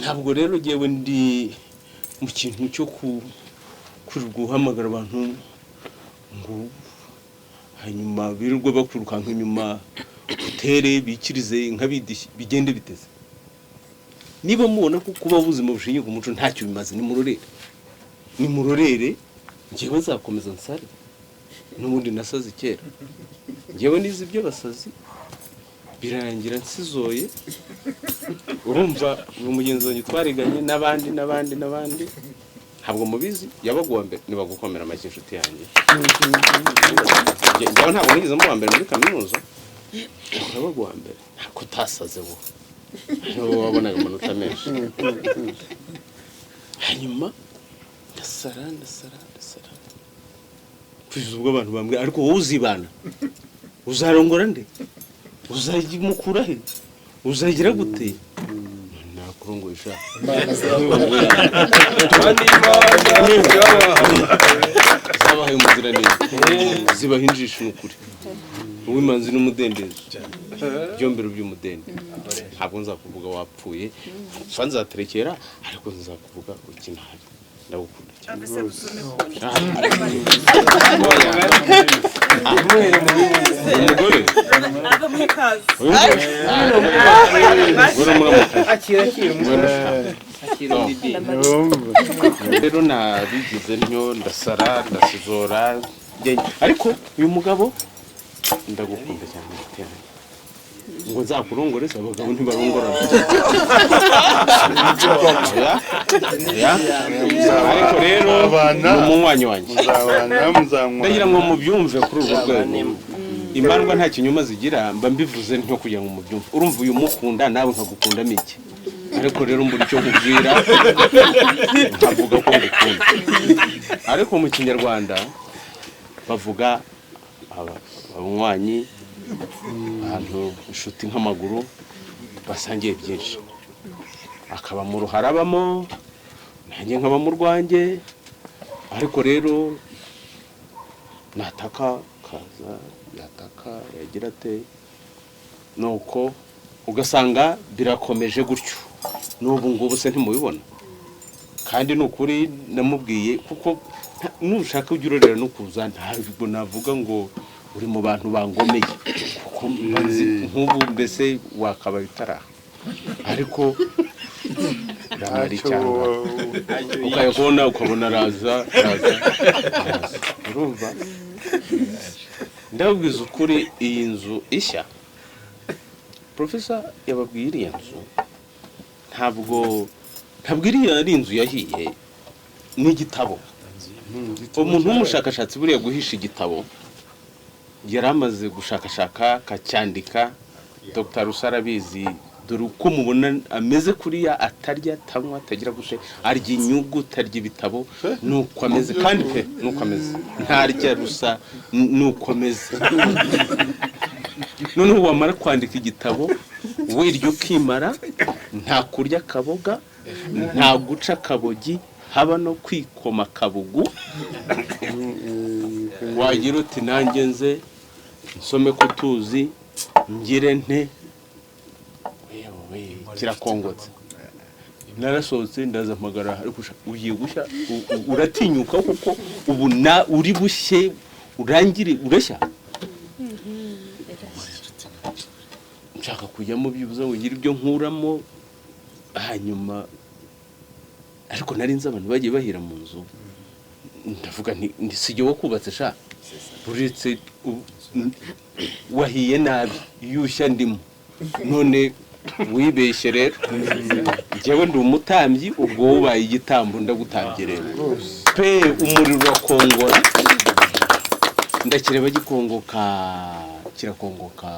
ntabwo rero jyewe ndi mu kintu cyo guhamagara abantu ngo hanyuma birirwe bakurukanka inyuma utere bikirize nk'abidishyi bigende biteze niba mubona ko kuba ubuzima bushingiye ku muco ntacyo bimaze ni murorere njyewe nzakomeza nsare n'ubundi nasaze kera njyewe nize ibyo basazi birarangira nsizoye urumva uyu mugenzi wanjye twariganye n'abandi ntabwo mubizi yabaguwa mbere nibagukomera amashyi inshuti yanjye njyewe ntabwo nigeze muba mbere muri kaminuza yabaguwa mbere ntabwo utasaze wowe niba wabonaga amanota menshi hanyuma ndasara kwiza ubwo abantu bambwira ariko wowe uzibana uzarongora nde uzayimukura he uzagira gute nakurongoisha zabahaye umuziranenge zibahinjisha n'ukuri uwimanzi n'umudendezo byombero by'umudende ntabwo nzakuvuga wapfuye fa nzaterekera ariko nzakuvuga ukinahari ndagukunda cyane umugore rero nabigize ntyo ndasara ndasizora ariko uyu mugabo ndagukunda cyane nditera ngo nzakurongoreze abagabo ntibarongorana ariko rero ni umunywanyi wanjye ndagira ngo mubyumve kuri urwo rwego imbarwa nta kinyoma zigira mba mbivuze ntyo kugira ngo mubyumve urumva uyu mukunda nawe nkagukunda mike ariko rero mbura icyo nkubwira nkavuga ko ngukunda ariko mu kinyarwanda bavuga abanywanyi Bantu inshuti nk'amaguru basangiye byinshi akaba mu ruharabamo nanjye nkaba mu rwanjye ariko rero nataka kaza yataka yagira ate nuko ugasanga birakomeje gutyo n'ubu ngubu se ntimubibona kandi n'ukuri namubwiye kuko nushaka ujya urorera no kuza ntabwo navuga ngo uri mu bantu bangomeye kuko nk'ubu mbese wakaba bitaraha ariko ndamari cyangwa ukayabona ukabona araza urumva ndababwiza ukuri iyi nzu ishya profesa yababwiye iriya nzu ntabwo iriya ari inzu yahiye n'igitabo umuntu w'umushakashatsi buriya guhisha igitabo yari amaze gushakashaka akacyandika Dr.RUSA arabizi dore uko mubona ameze kuriya atarya atanywa atagira gute arya inyugu atarya ibitabo nuko ameze kandi pe nuko ameze ntarya rusa nuko ameze noneho wamara kwandika igitabo wirya ukimara nta kurya akaboga nta guca akabogi haba no kwikoma kabugu wagira uti nanjye nze nsome ko tuzi ngire nte kirakongotse narasohotse ndaza mpagara ariko ugiye gushya uratinyuka kuko ubu na uri bushye urangire urashya nshaka kujyamo byibuze ngo ngire ibyo nkuramo hanyuma ariko nari nzi abantu bagiye bahira mu nzu ndavuga nti sijye wo kubatse sha buretse wahiye nabi yushya ndimo none wibeshye rero njyewe ndi umutambyi ubwo wubaye igitambo ndagutambye rero pe umuriro urakongora ndakireba kirakongoka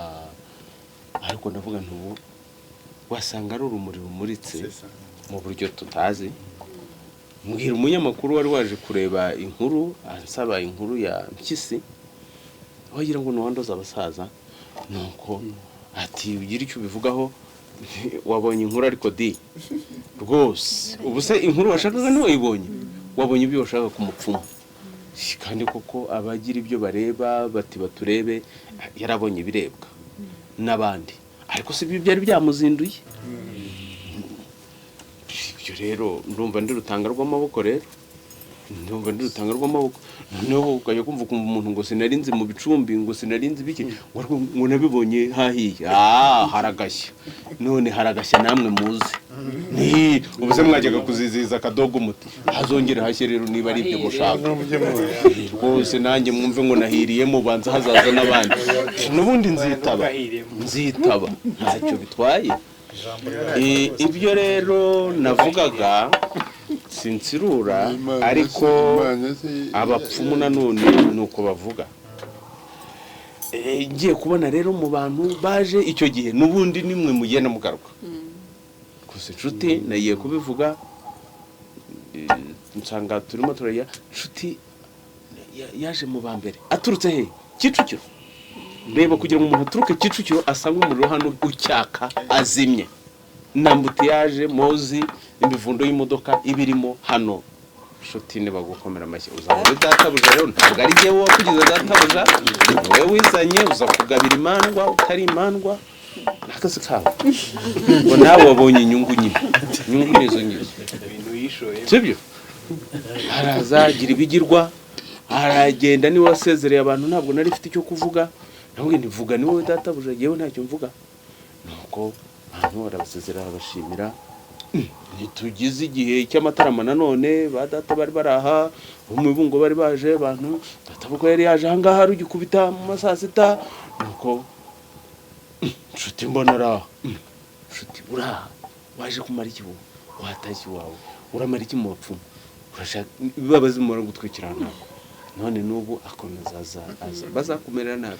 ariko ndavuga ntubu wasanga ari urumuri rumuritse mu buryo tutazi mbwira umunyamakuru wari waje kureba inkuru ansaba inkuru ya mpyisi wagira ngo nuwandoza abasaza nuko ati ugira icyo ubivugaho wabonye inkuru ariko di rwose ubu se inkuru washakaga ntiwayibonye wabonye ibyo washaka ku mupfumu kandi koko abagira ibyo bareba bati baturebe yarabonye ibirebwa n'abandi ariko si ibyo byari byamuzinduye ibyo rero ndumva ndi rutanga rw'amaboko rero noneho ukajya kumva umuntu ngo sinarinzi mu Bicumbi ngo sinarinzi biki ngo nabibonye hahiye haragashya none haragashya namwe muzi ubuze mwajyaga kuziziza akadogo umuti hazongera hashye rero niba ari ibyo mushaka rwose nanjye mwumve ngo nahiriyemo banza hazaza n'abandi n'ubundi nzitaba ntacyo bitwaye ibyo rero navugaga sinsirura ariko abapfumu nanone nuko bavuga ngiye kubona rero mu bantu baje icyo gihe n'ubundi nimwe mugenda mugaruka gusa inshuti nagiye kubivuga nsanga turimo turaya Nshuti yaje mu bambere aturutse he Kicukiro. Reba kugira ngo umuntu aturuke Kicukiro asanga umuriro hano ucyaka azimye, nambuti yaje mozi imivundo y'imodoka ibirimo hano. Nshuti ne bagukomera amashyi uzabona databuja rero ntabwo ari jyewe wakugize databuja, wewe wizanye uza kugabira imandwa utari imandwa nakase kawe ngo nawe wabonye inyungu nyine, inyungu nizo ngizo ibintu yishoye sibyo. Arazagira ibigirwa aragenda niwe wasezereye abantu, ntabwo nari mfite icyo kuvuga, ntabwo ntivuga ni wowe databuja, yewe ntacyo mvuga. Nuko abantu barabasezerera bashimira. Ntitugize igihe cy'amatarama nanone ba data bari baraha umubungo bari baje abantu, databuko yari yaje ahangaha arugikubita mu masaa 6. Nuko Nshuti mbonara Nshuti uraha waje kumara iki bo watashye wawe uramara iki mu bapfumu urashaka bibabazi mu gutwikirana none nubu akomeza aza bazakumerera nabi.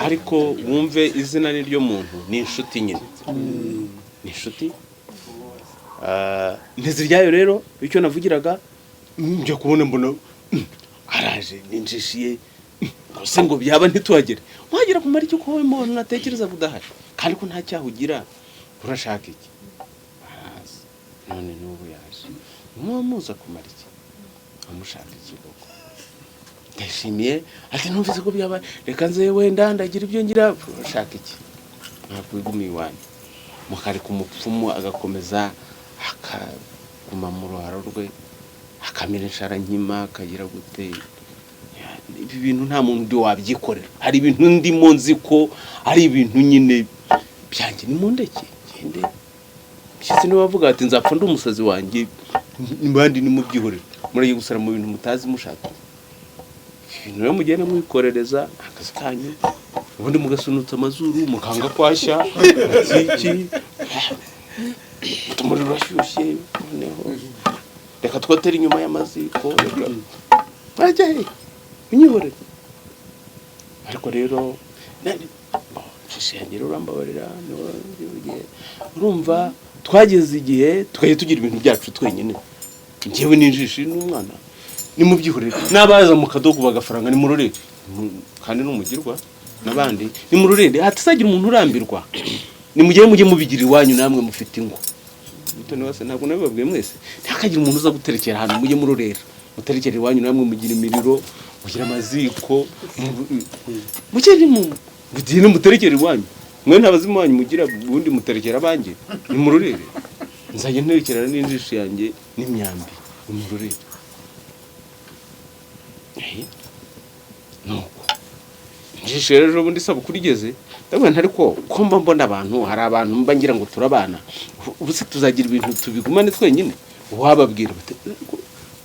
Ariko wumve izina ni ryo muntu ni inshuti nyine, ni inshuti. Ntiziryayo rero icyo navugiraga njya kubona mbona araje ninjishiye se ngo byaba ntituhagere wagera kumara icyo ko umuntu natekereza budahari kandi ko nta cyahugira urashaka iki. None nubu yaje muza kumara iki amushaka iki koko. Ndashimiye ati numvise ko byaba reka nze wenda ndagira ibyo ngira urashaka iki. Ntabwo igumi wanyu mukari kumupfumu agakomeza akaguma mu ruharo rwe akamira inshara nkima akagira gute. Ibi bintu nta muntu ndi wabyikorera, hari ibintu ndimo nzi ko ari ibintu nyine byanjye ni mundeke gende cyise ni bavuga ati nzapfa ndi umusazi wanjye nimbandi ni mubyihorera muragiye gusara mu bintu mutazi mushaka. Ibintu rero mugenda mwikorereza akazi kanyu ubundi mugasunutsa amazuru mukanga kwashya iki tumuriro washyushye noneho reka twotera inyuma y'amaziko bajye binyihorera. Ariko rero shishengera urambabarira urumva twageze igihe tukaye tugira ibintu byacu twenyine, njyewe ninjishi n'umwana nimubyihorera nabaza mu kadogo bagafaranga nimurorere kandi numugirwa nabandi nimurorere hatazagira umuntu urambirwa nimugire mujye mubigira iwanyu namwe mufite ingo mutone wase ntabwo nabibabwiye mwese ntakagira umuntu uza guterekera ahantu mujye murorera muterekera iwanyu namwe mugira imiriro mugira amaziko mugire mugire muterekera iwanyu mwe ntabazimu wanyu mugira ubundi muterekera abanjye nimurorere nzajye nterekera n'injishi yanjye n'imyambi nimurorere. Nuko njishe rero bundi sabukuru igeze ndabona ariko ko mbona abantu hari abantu mba ngira ngo turabana ubuse tuzagira ibintu tubigumane twenyine wababwira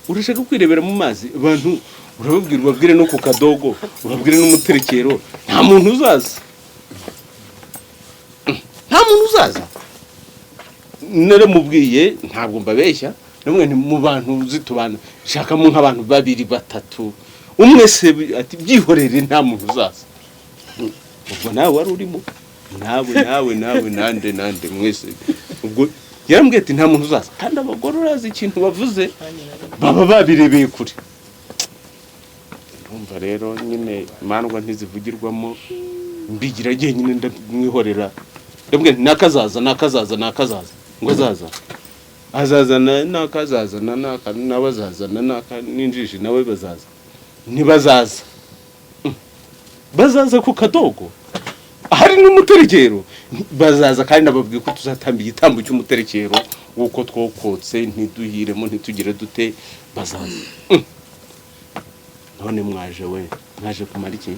urashaka kwirebera mu mazi abantu urababwira ubabwire no ku kadogo ubabwire n'umuterekero nta muntu uzaza nere mubwiye ntabwo mbabeshya namwe mu bantu zitubana shakamo nk'abantu 2 3 umwe se ati byihorere nta muntu uzaza. Ubwo nawe wari urimo nawe nande mwese ubwo yarambwiye ati nta muntu uzaza kandi abagore urazi ikintu bavuze baba babirebeye kure. Urumva rero nyine imandwa ntizivugirwamo mbigira gihe nyine ndamwihorera ndabwiye nakazaza ngo azazana nakazazana n'abazazana n'injishi nawe bazaza ntibazaza bazaza ku kadogo hari n'umuterekero bazaza kandi nababwiye ko tuzatamba igitambo cy'umuterekero uko twokotse ntiduhiremo ntitugire dute bazaza. None mwaje kumara iki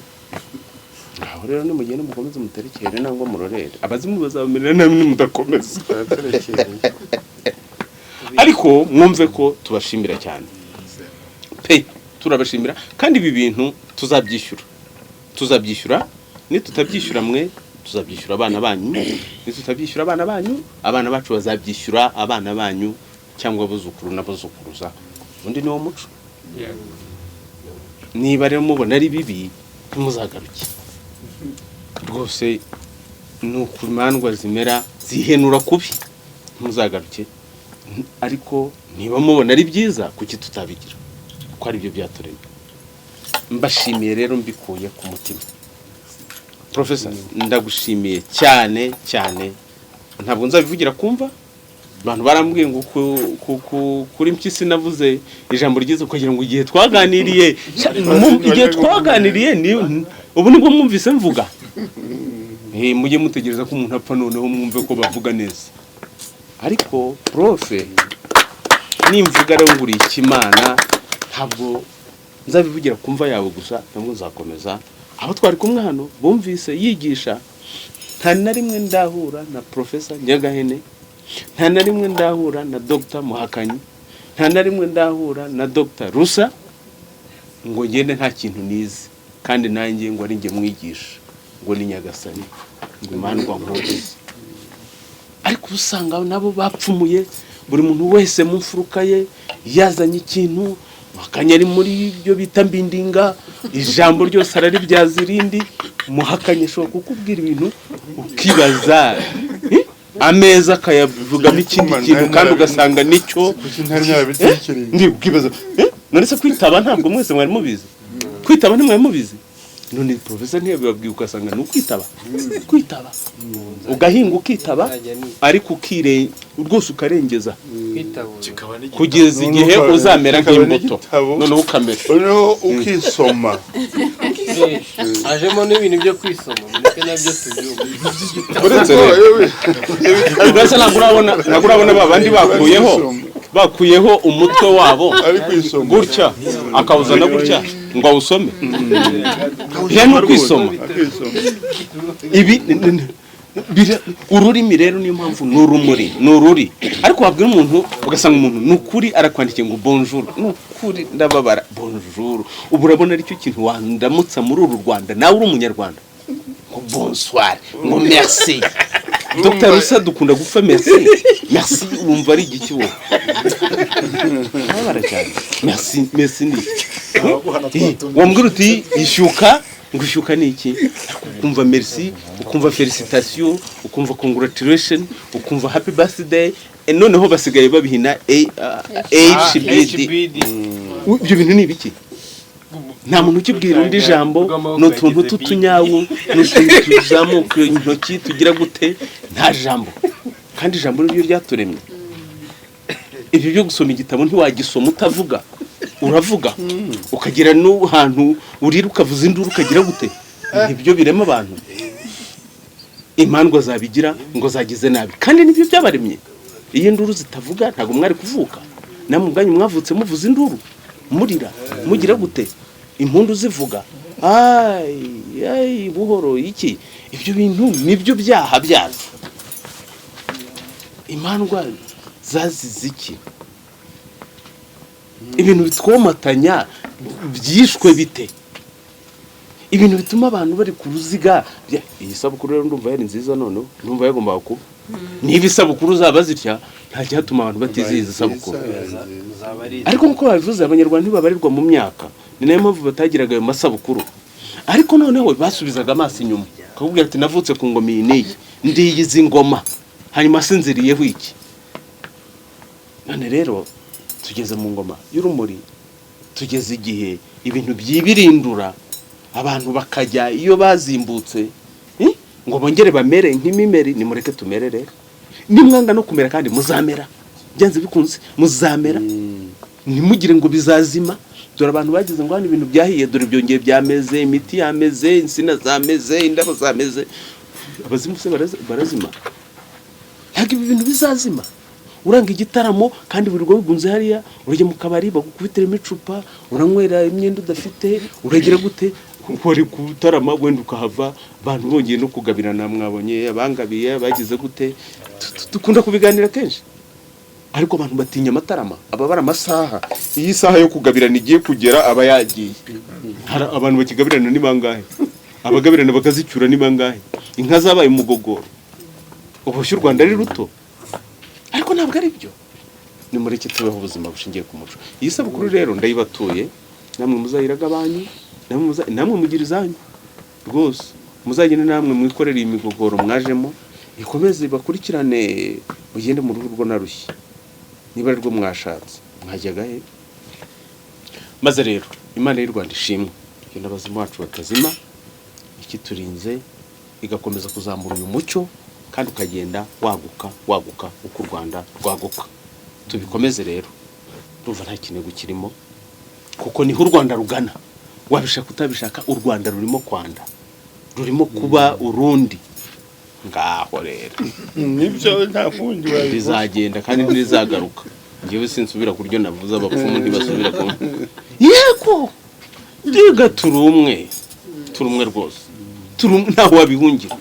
aho rero nimugende mukomeze muterekere nangwa murorere abazimu bazabamerera namwe mudakomeza. Ariko mwumve ko tubashimira cyane pe turabashimira kandi ibi bintu tuzabyishyura nitutabyishyura mwe tuzabyishyura abana banyu nitutabyishyura abana banyu abana bacu bazabyishyura abana banyu cyangwa abuzukuru n'abazukuruza ubundi ni wo muco. Niba rero mubona ari bibi tumuzagaruke rwose nuko imandwa zimera zihenura kubi ntuzagaruke ariko niba mubona ari byiza kuki tutabigira ko ari byo byaturemye. Mbashimiye rero mbikuye ku mutima. Professor ndagushimiye cyane cyane, ntabwo nzabivugira kumva. Abantu barambwiye ngo kuri mpyisi navuze ijambo ryiza kugira ngo igihe twaganiriye ubu nibwo mwumvise mvuga. Mujye mutegereza ko umuntu apfa noneho mwumve ko bavuga neza. Ariko profe nimvuga rero nguriye ikimana ntabwo nzabivugira kumva yawe gusa, ntabwo nzakomeza abo twari kumwe hano bumvise yigisha. Nta na rimwe ndahura na Professor Nyagahene, nta na rimwe ndahura na Dr.MUHAKANYI, nta na rimwe ndahura na Dr.RUSA ngo ngende nta kintu nize, kandi nanjye ngo ari njye mwigisha, ngo ni Nyagasani, ngo Imana nk'ubizi. Ariko usanga nabo bapfumuye, buri muntu wese mu mfuruka ye yazanye ikintu, Muhakanyari muri ibyo bita mbindinga, ijambo ryose araribyaza irindi. Muhakanye ashobora kukubwira ibintu ukibaza, ameza akayavugamo ikindi kintu kandi ugasanga nicyo ukibaza. None se kwitaba ntabwo mwese mwari mubizi? Kwitaba ntimwari mubizi? None Professor ntiyabibabwiye ugasanga ni ukwitaba. Kwitaba ugahinga ukitaba ariko rwose ukarengeza kugeza igihe uzamera nk'imbuto, noneho ukamera, noneho ukisoma. Ajemo n'ibintu byo kwisoma ndetse nabyo tubyumva. Uretse ntabwo urabona babandi bakuyeho umutwe wabo gutya akawuzana gutya ngo awusome. Hano kwisoma ibi ururimi rero niyo mpamvu n'ururi. Ariko wabwira umuntu ugasanga umuntu n'ukuri arakwandikiye ngo bonjour, n'ukuri ndababara bonjour. Ubu urabona ari cyo kintu wandamutsa muri uru Rwanda, nawe uri umunyarwanda, ngo bonsoir, ngo merci. Dr.RUSA dukunda gupfa merci wumva ari igiki wowe? Abara cyane merci ni wambwira uti ishyuka, ngo ishyuka ni iki? Ukumva merci, ukumva felicitation, ukumva congratulation, ukumva happy birthday, noneho basigaye babihina HBD. Ibyo bintu ni ibiki? Nta muntu ukibwira undi jambo, n'utuntu tutunyawo, n'utuntu tuzamuka intoki tugira gute, nta jambo. Kandi ijambo ryo ryaturemye. Ibyo byo gusoma igitabo ntiwagisoma utavuga, uravuga ukagira n'ahantu urira ukavuza induru ukagira gute. Nibyo birema abantu. Imandwa zabigira ngo zagize nabi, kandi nibyo byabaremye. Iyo induru zitavuga ntago mwari kuvuka, namwe ubwanyu mwavutse muvuza induru, murira mugira gute, impundu zivuga ay buhoro iki. Ibyo bintu nibyo byaha byazo. Imandwa zazize iki? Ibintu bitwomatanya byishwe bite? Ibintu bituma abantu bari ku ruziga. Iyi sabukuru rero ndumva yari nziza, none ndumva yagomba kuba. Niba isabukuru zaba zitya nta cyatuma abantu batizihiza isabukuru. Ariko nkuko babivuze abanyarwanda ntibabarirwa mu myaka, ni nayo mpamvu batagiraga ayo masabukuru. Ariko noneho basubizaga amaso inyuma, akakubwira ati navutse ku ngoma iyi n'iyi, ndiyizi ingoma, hanyuma sinziriyeho iki. None rero tugeze mu ngoma y'urumuri, tugeze igihe ibintu byibirindura, abantu bakajya iyo bazimbutse ngo bongere bamere nk'imimeri. Nimureke tumere rero, nimwanga no kumera kandi muzamera, byanze bikunze muzamera. Ntimugire ngo bizazima. Dore abantu bagize ngo hano ibintu byahiye, dore byongeye byameze, imiti yameze, insina zameze, indabo zameze. Abazimu se barazima? Ntabwo ibi bintu bizazima. Uranga igitaramo kandi buri rwo bigunze hariya, urajya mu kabari bagukubitira icupa, uranywera imyenda udafite, uragira gute? Wari kutarama wenda ukahava, abantu bongeye no kugabirana, mwabonye abangabiye bagize gute. Dukunda kubiganira kenshi. Ariko abantu batinya amatarama, ababara amasaha. Iyi saha yo kugabirana igiye kugera aba yagiye. Abantu bakigabirana ni bangahe? Abagabirana bakazicyura ni bangahe? Inka zabaye umugogoro. Ubushyu u Rwanda ari ruto. Ariko ntabwo ari byo. Nimureke tubeho ubuzima bushingiye ku muco. Iyi sabukuru rero ndayibatuye, namwe muzayiraga abanyu, namwe mugira izanyu rwose. Muzagende namwe mwikorera imigogoro mwajemo, ikomeze bakurikirane mugende mu rugo narushye niba ari rwo mwashatse mwajyaga he maze rero Imana y'u Rwanda ishimwe genda bazima Bacu Batazima ikiturinze igakomeza kuzamura uyu mucyo kandi ukagenda waguka uko u Rwanda rwaguka tubikomeze rero ndumva nta kintu kirimo kuko niho u Rwanda rugana wabishaka utabishaka u Rwanda rurimo kwanda rurimo kuba urundi ngaho rero nibyo nta kundi bizagenda kandi ntizagaruka ngewe sinsubira kuryo navuze abapfumu ntibasubira ko yego diga turumwe rwose ntaho wabihungira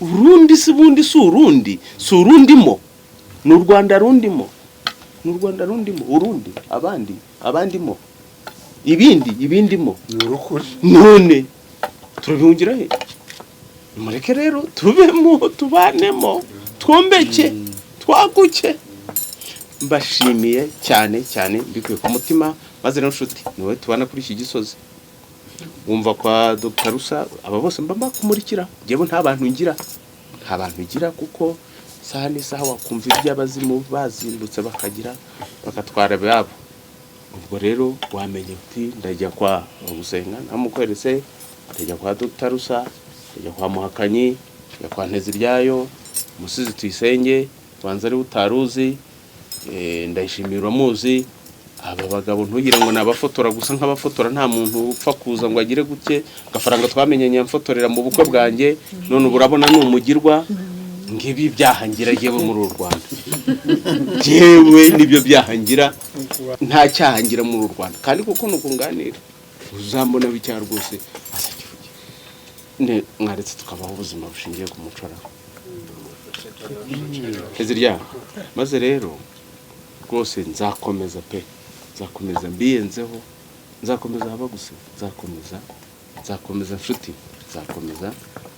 urundi si bundi si urundimo ni u Rwanda rundimo urundi abandimo ibindimo none turabihungira he mureke rero tubemo tubanemo twombeke twaguke mbashimiye cyane mbikuye ku mutima maze rero nshuti niwe tubana kuri iki gisozi wumva kwa Dr.RUSA aba bose mba kumurikira ngewe nta bantu ngira kuko saha n'isaha wakumva iby'abazimu bazindutse bakatwara babo ubwo rero wamenye uti ndajya kwa gusenga namukweretse ndajya kwa Dr.RUSA ndajya kwa Muhakanyi ndajya kwa Nteziryayo umusizi tuyisenge banza ari utaruzi ndayishimira muzi aba bagabo ntugira ngo nabafotora gusa nk'abafotora nta muntu upfa kuza ngo agire guke gafaranga twamenyanye mfotorera mu bukwe bwanjye none uburabona numugirwa ngibi byahangira yewe muri u Rwanda yewe nibyo byahangira nta cyahangira muri u Rwanda kandi kuko nukunganira uzambona bicyara rwose asakivuge ne mwaretse tukabaho ubuzima bushingiye ku muco Nteziryayo maze rero rwose nzakomeza mbiyenzeho nzakomeza haba gusa nzakomeza nshuti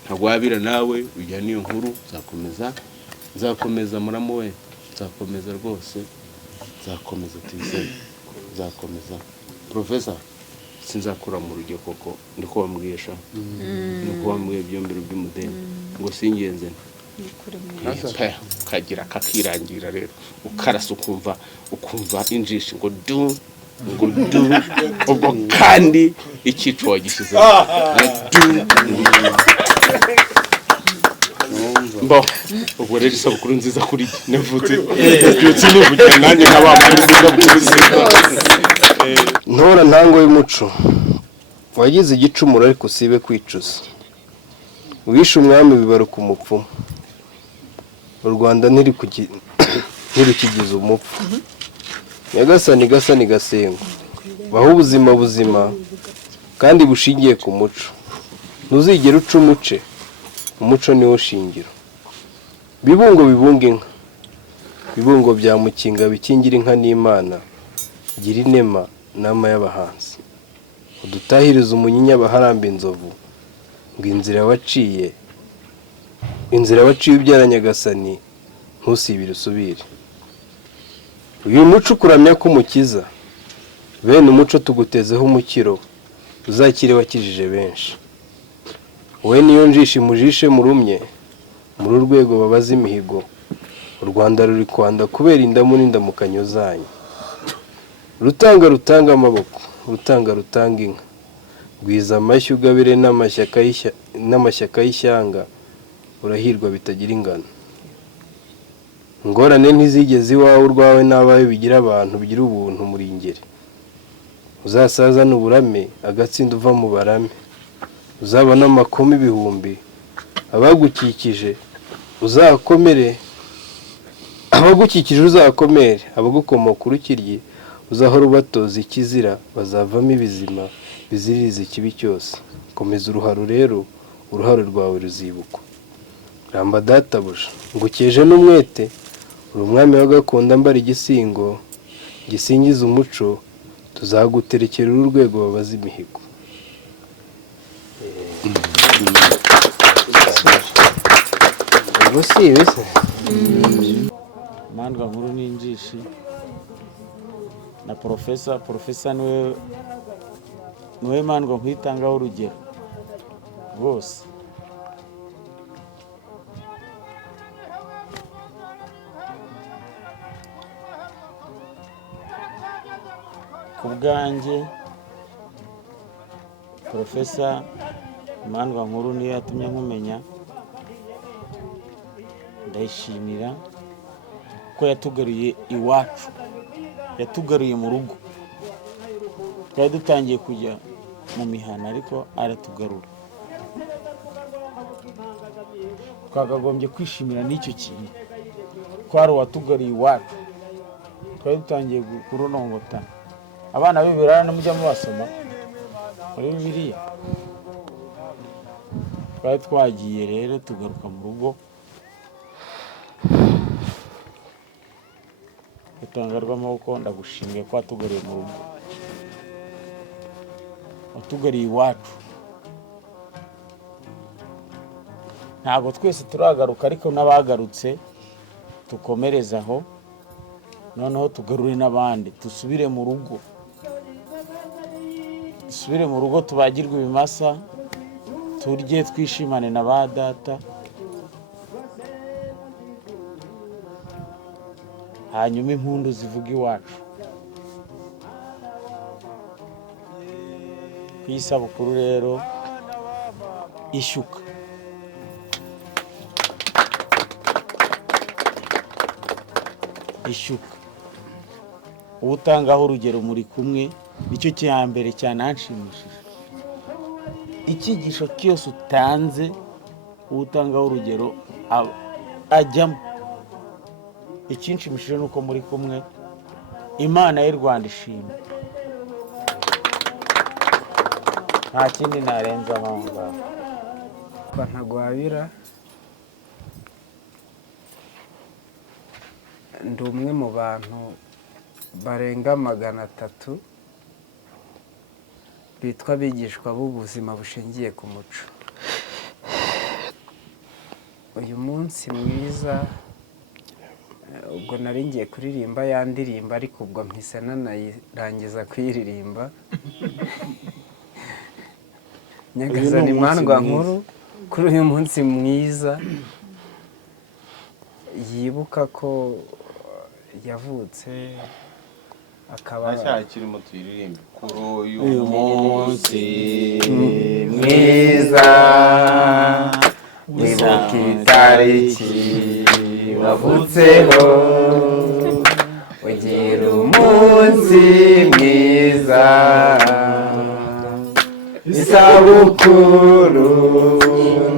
ntagwabira nawe ujya niyo nkuru nzakomeza muramu we nzakomeza rwose nzakomeza Professor sinzakura mu rugero koko ndiko bambwiyesha ndiko bambwiye byombero by'umudeni ngo singenze kagira kakirangira rero ukarasa ukumva injishi ngo du ubwo kandi ikico wagishyize mbo ubwo rero isabukuru nziza kuri nevutse byutse n'ubugira nanjye nk'abamuri ntora ntango y'umuco wagize igicumuro ariko usibe kwicuza wishe umwami bibaruka umupfumu u Rwanda ntirukigize umupfu Nyagasani gasengo baho ubuzima kandi bushingiye ku muco ntuzigere uca umuco niwo shingiro bibunga inka bibungo bya mukinga bikingira inka n'Imana gira inema nama y'abahanzi udutahiriza umunyinya baharamba inzovu ngo inzira waciye ubyara Nyagasani ntusibire usubire uyu muco ukuramya ko umukiza bene umuco tugutezeho umukiro uzakire wakijije benshi wowe niyo njishe imujishe murumye muri urwego babaza imihigo u Rwanda ruri kwanda kubera indamu n'indamukanyo zanyu rutanga amaboko rutanga inka gwiza amashyi ugabire n'amashyaka y'ishyanga urahirwa bitagira ingano ngorane ntizigeze iwawe urwawe n'abawe bigira abantu bigira ubuntu muri ingeri uzasazana uburame agatsinda uva mu barame uzabona amakoma ibihumbi abagukikije uzakomere abagukomoka urukiryi uzahora ubatoza ikizira bazavamo ibizima biziririza ikibi cyose komeza uruharo rero uruharo rwawe ruzibukwa ramba databuja ngukeje n'umwete uri umwami wa gakondo mbara igisingo gisingiza umuco tuzaguterekera urwego babaza imihigo ubwo si ibise mandwa nkuru n'injishi na profesa niwe mandwa nkwitangaho urugero rwose ku bwanjye Profesa Imandwa Nkuru niyo yatumye nkumenya, ndayishimira ko yatugaruye iwacu, yatugaruye mu rugo. Twari dutangiye kujya mu mihana ariko aratugarura. Twakagombye kwishimira n'icyo kintu ko ari uwatugaruye iwacu. Twari dutangiye kurunongotana. Abana b'ibirara mujya mubasoma muri Bibiliya. Twari twagiye rero tugaruka mu rugo. Rutangarwamaboko ndagushimiye ko watugariye mu rugo, watugariye iwacu. Ntabwo twese turagaruka ariko n'abagarutse tukomereza aho, noneho tugarure n'abandi, dusubire mu rugo, dusubire mu rugo, tubagirwe ibimasa, turye twishimane na ba data, hanyuma impundu zivuga iwacu. Ku isabukuru rero ishyuka, ishyuka uba utangaho urugero muri kumwe, nicyo cya mbere cyananshimishije. Icyigisho cyose utanze uba utangaho urugero ajyamo. Ikinshimishije nuko muri kumwe, Imana y'u Rwanda ishimwe. Nta kindi narenza aho ngaho. Ntagwabira ndi umwe mu bantu barenga 300 bitwa abigishwa b'ubuzima bushingiye ku muco. Uyu munsi mwiza, ubwo nari ngiye kuririmba ya ndirimba ariko ubwo mpise nanayirangiza kuyiririmba. Nyagasani Imandwa Nkuru kuri uyu munsi mwiza yibuka ko yavutse, akaba kirimo tuyiririmbe kuri uyu munsi mwiza, wibuka itariki wavutseho, ugira umunsi mwiza, isabukuru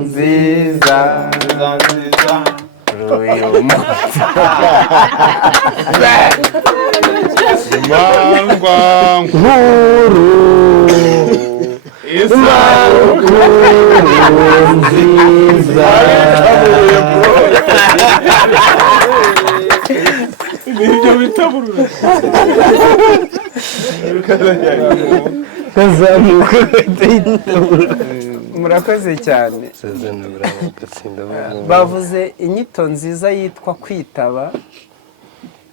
nziza uyu munsi. Imandwa Nkuru, isabukuru nziza. Nibyo bitaburura. Kazamuka murakoze cyane. Bavuze inyito nziza yitwa kwitaba,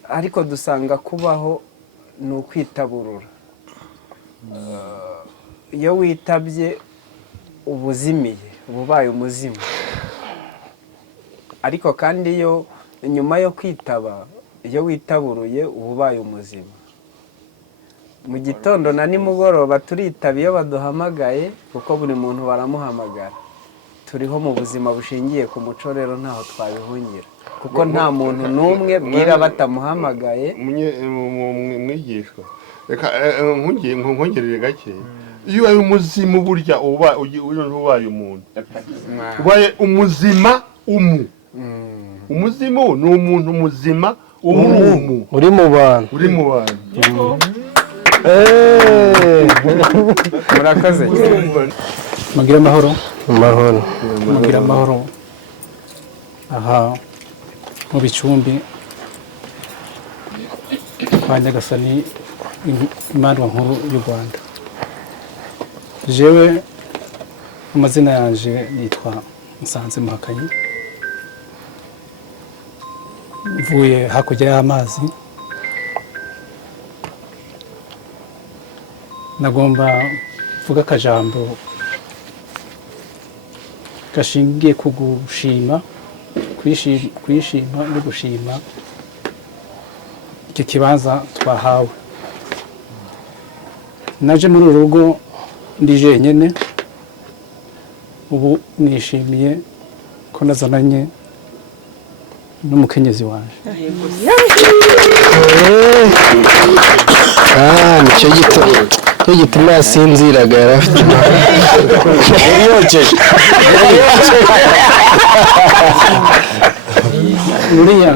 ariko dusanga kubaho ni ukwitaburura. Iyo witabye ubuzimiye ubaye umuzima, ariko kandi iyo nyuma yo kwitaba, iyo witaburuye ubaye umuzima. Mu gitondo na nimugoroba turitaba iyo baduhamagaye, kuko buri muntu baramuhamagara. Turiho mu buzima bushingiye ku muco, rero ntaho twabihungira, kuko nta muntu n'umwe bwira batamuhamagaye. Mwigishwa reka nkongerere gake, iyo ubaye umuzimu burya ubaye umuntu, ubaye umuzima umuzimu ni umuntu muzima uri mu bantu. Murakoze. Mugira amahoro. Amahoro. Mugira amahoro. Aha mu Bicumbi kwa Nyagasani Imandwa Nkuru y'u Rwanda. Jewe amazina yanje yitwa MUHAKANYI. Mvuye hakurya y'amazi. Nagomba kuvuga akajambo gashingiye ku gushima, kwishima no gushima icyo kibanza twahawe. naje muri uru rugo ndi jenyine ubu nishimiye ko nazananye n'umukenyezi wanje nicyo gituma yasinziraga yari afite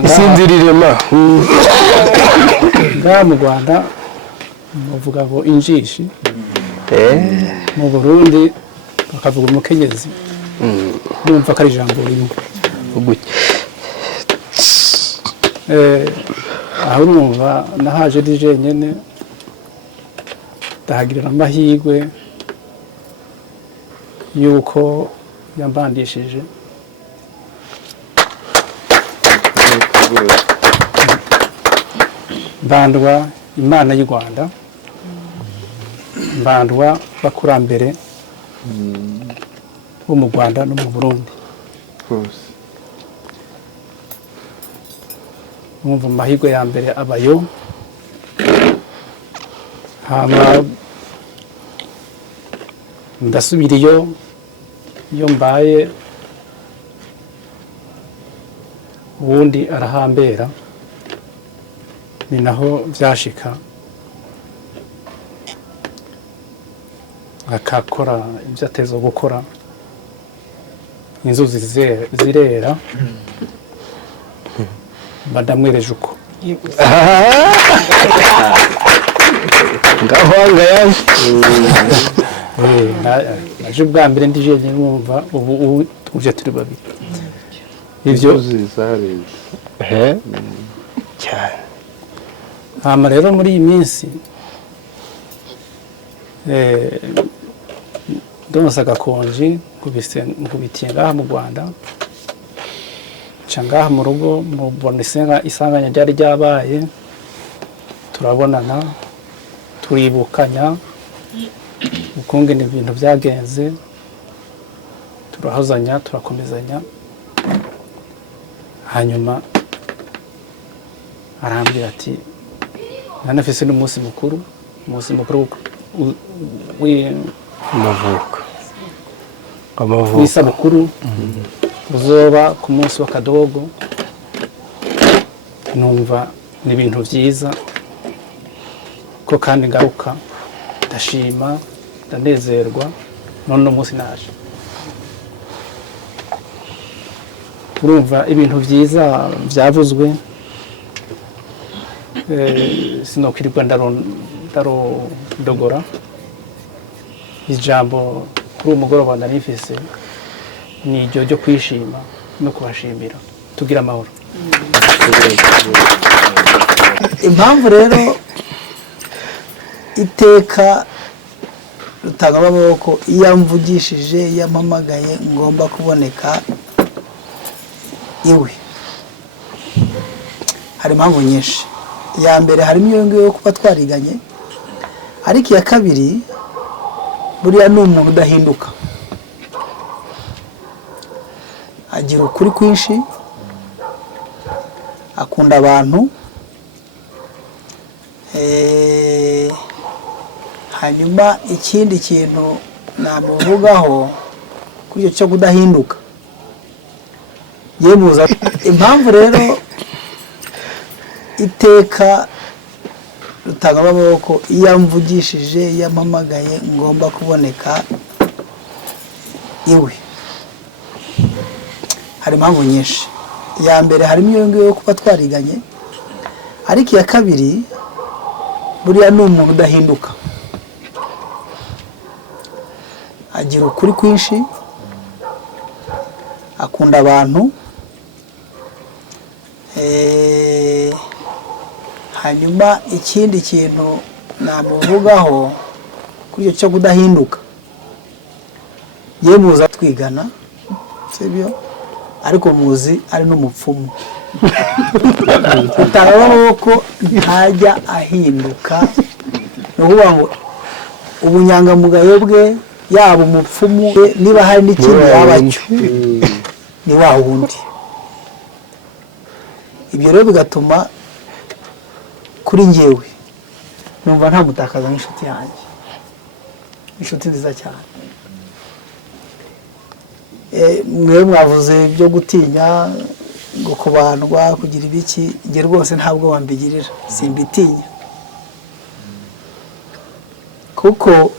isinzirirema ngaha mu Rwanda bavuga ngo injishi mu Burundi bakavuga umukenyezi numva ko ari ijambo rimwe aho urumva nahaje ndi jenyine ndahagirira amahirwe yuko yambandishije mbandwa Imana y'u Rwanda mbandwa bakurambere bo mu Rwanda no mu Burundi umva amahirwe ya mbere abayo hama ndasubira iyo mbaye ubundi arahambera ni naho byashika akakora ibyo ateza gukora inzuzi zirera badamwereje uko ngahwanga yaje naje ubwa mbere ndi jenyine numva ubu tuje turi babiri ivyo cyane hama rero muri iyi minsi ndonsa agakonji nkubitiye ngaha mu Rwanda nca ngaha mu rugo mubona isanganya ryari ryabaye turabonana turibukanya ukungene ibintu byagenze turahozanya turakomezanya hanyuma arambwira ati nanafise n'umunsi mukuru w'amavuko w'isabukuru uzoba ku munsi w'akadogo numva ni ibintu byiza ko kandi ngaruka ndashima ndanezerwa none umunsi naje urumva ibintu byiza byavuzwe sinokwirirwa ndarondogora ijambo kuri uwo mugoroba narifise ni iryo ryo kwishima no kubashimira tugira amahoro impamvu rero iteka RUTANGARWAMABOKO iyo amvugishije iyo ampamagaye ngomba kuboneka iwe hari impamvu nyinshi iya mbere harimo iyo ngiyo yo kuba twariganye ariko iya kabiri buriya ni umuntu udahinduka agira ukuri kwinshi akunda abantu hanyuma ikindi kintu namuvugaho kuri icyo cyo kudahinduka yemuza impamvu rero iteka RUTANGARWAMABOKO iyo amvugishije iyo ampamagaye ngomba kuboneka iwe hari impamvu nyinshi iya mbere harimo iyo ngiyo yo kuba twariganye ariko iya kabiri buriya ni umuntu udahinduka agira ukuri kwinshi akunda abantu hanyuma ikindi kintu namuvugaho kuri icyo cyo kudahinduka yemuza twigana sibyo ariko muzi ari n'umupfumu RUTANGARWAMABOKO ntajya ahinduka ni ukuvuga ngo ubunyangamugayo bwe yaba umupfumu niba hari n'ikindi yaba cyo ni wa wundi ibyo rero bigatuma kuri njyewe numva nta mutakaza nk'inshuti yanjye inshuti nziza cyane. Mwe mwavuze byo gutinya ngo kubandwa kugira ibiki, njye rwose ntabwo wambigirira, simbitinya kuko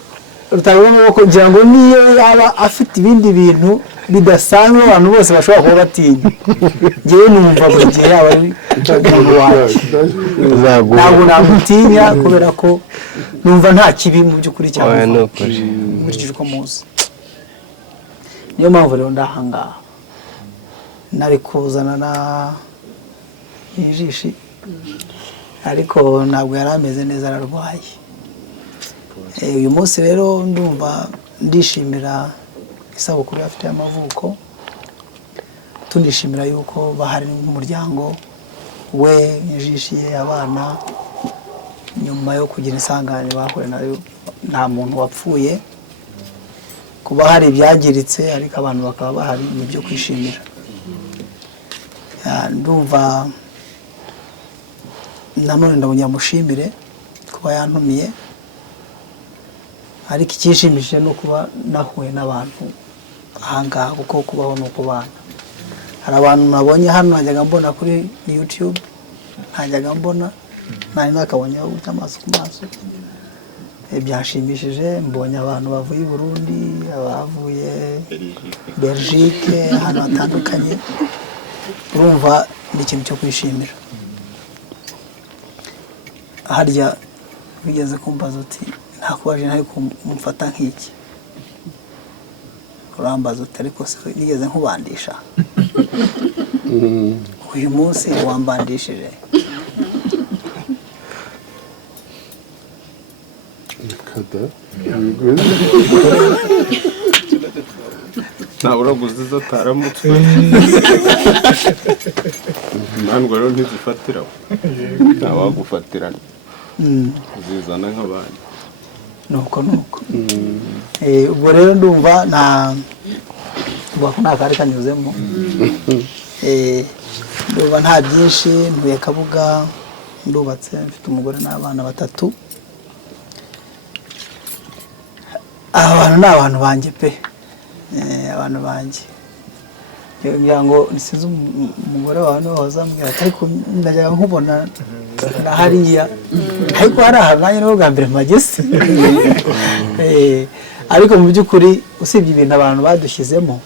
RUTANGARWAMABOKO kugira ngo niyo yaba afite ibindi bintu bidasanzwe abantu bose bashobora kuba batinya, njyewe numva buri gihe yaba ari umuntu wanjye, ntabwo namutinya kubera ko numva nta kibi mu by'ukuri cyane nkurikije uko muzi. Niyo mpamvu rero ndahangaha nari kuzana na ijishi ariko ntabwo yari ameze neza, ararwaye. Uyu munsi rero ndumva ndishimira isabukuru afite y'amavuko, tunishimira yuko bahari nk'umuryango we ijishi ye abana, nyuma yo kugira isangane bahuye nayo nta muntu wapfuye, kuba hari ibyagiritse ariko abantu bakaba bahari ni byo kwishimira. Ndumva nanone ndamunyamushimire kuba yantumiye, ariko icyishimishije no kuba nahuye n'abantu ahangaha kuko kubaho ni ukubana. Hari abantu nabonye hano najyaga mbona kuri YouTube, ntajyaga mbona, nari nakabonyeho gutya amaso ku maso, byashimishije. Mbonye abantu bavuye i Burundi, abavuye Belgique, ahantu hatandukanye, urumva ni ikintu cyo kwishimira. Harya bigeze kumbaza uti ntakubaje ntari kumufata nk'iki, urambaza uti ariko se nigeze nkubandisha? Uyu munsi wambandishije. ntabura guziza ataramutse ntabwo rero ntizifatiraho, ntawagufatirana zizana nk'abandi nuko. Ubwo rero ndumva nta kari kanyuzemo, ndumva nta byinshi. Ntuye Kabuga, ndubatse, mfite umugore n'abana 3. Aba bantu ni abantu banjye pe, abantu banjye. Ngira ngo nisize umugore wawe niwe wazambwira ariko ndajya nkubona na hariya, ariko hari ahantu nanjye niho bwa mbere mpageze. Ariko mu by'ukuri usibye ibintu abantu badushyizemo,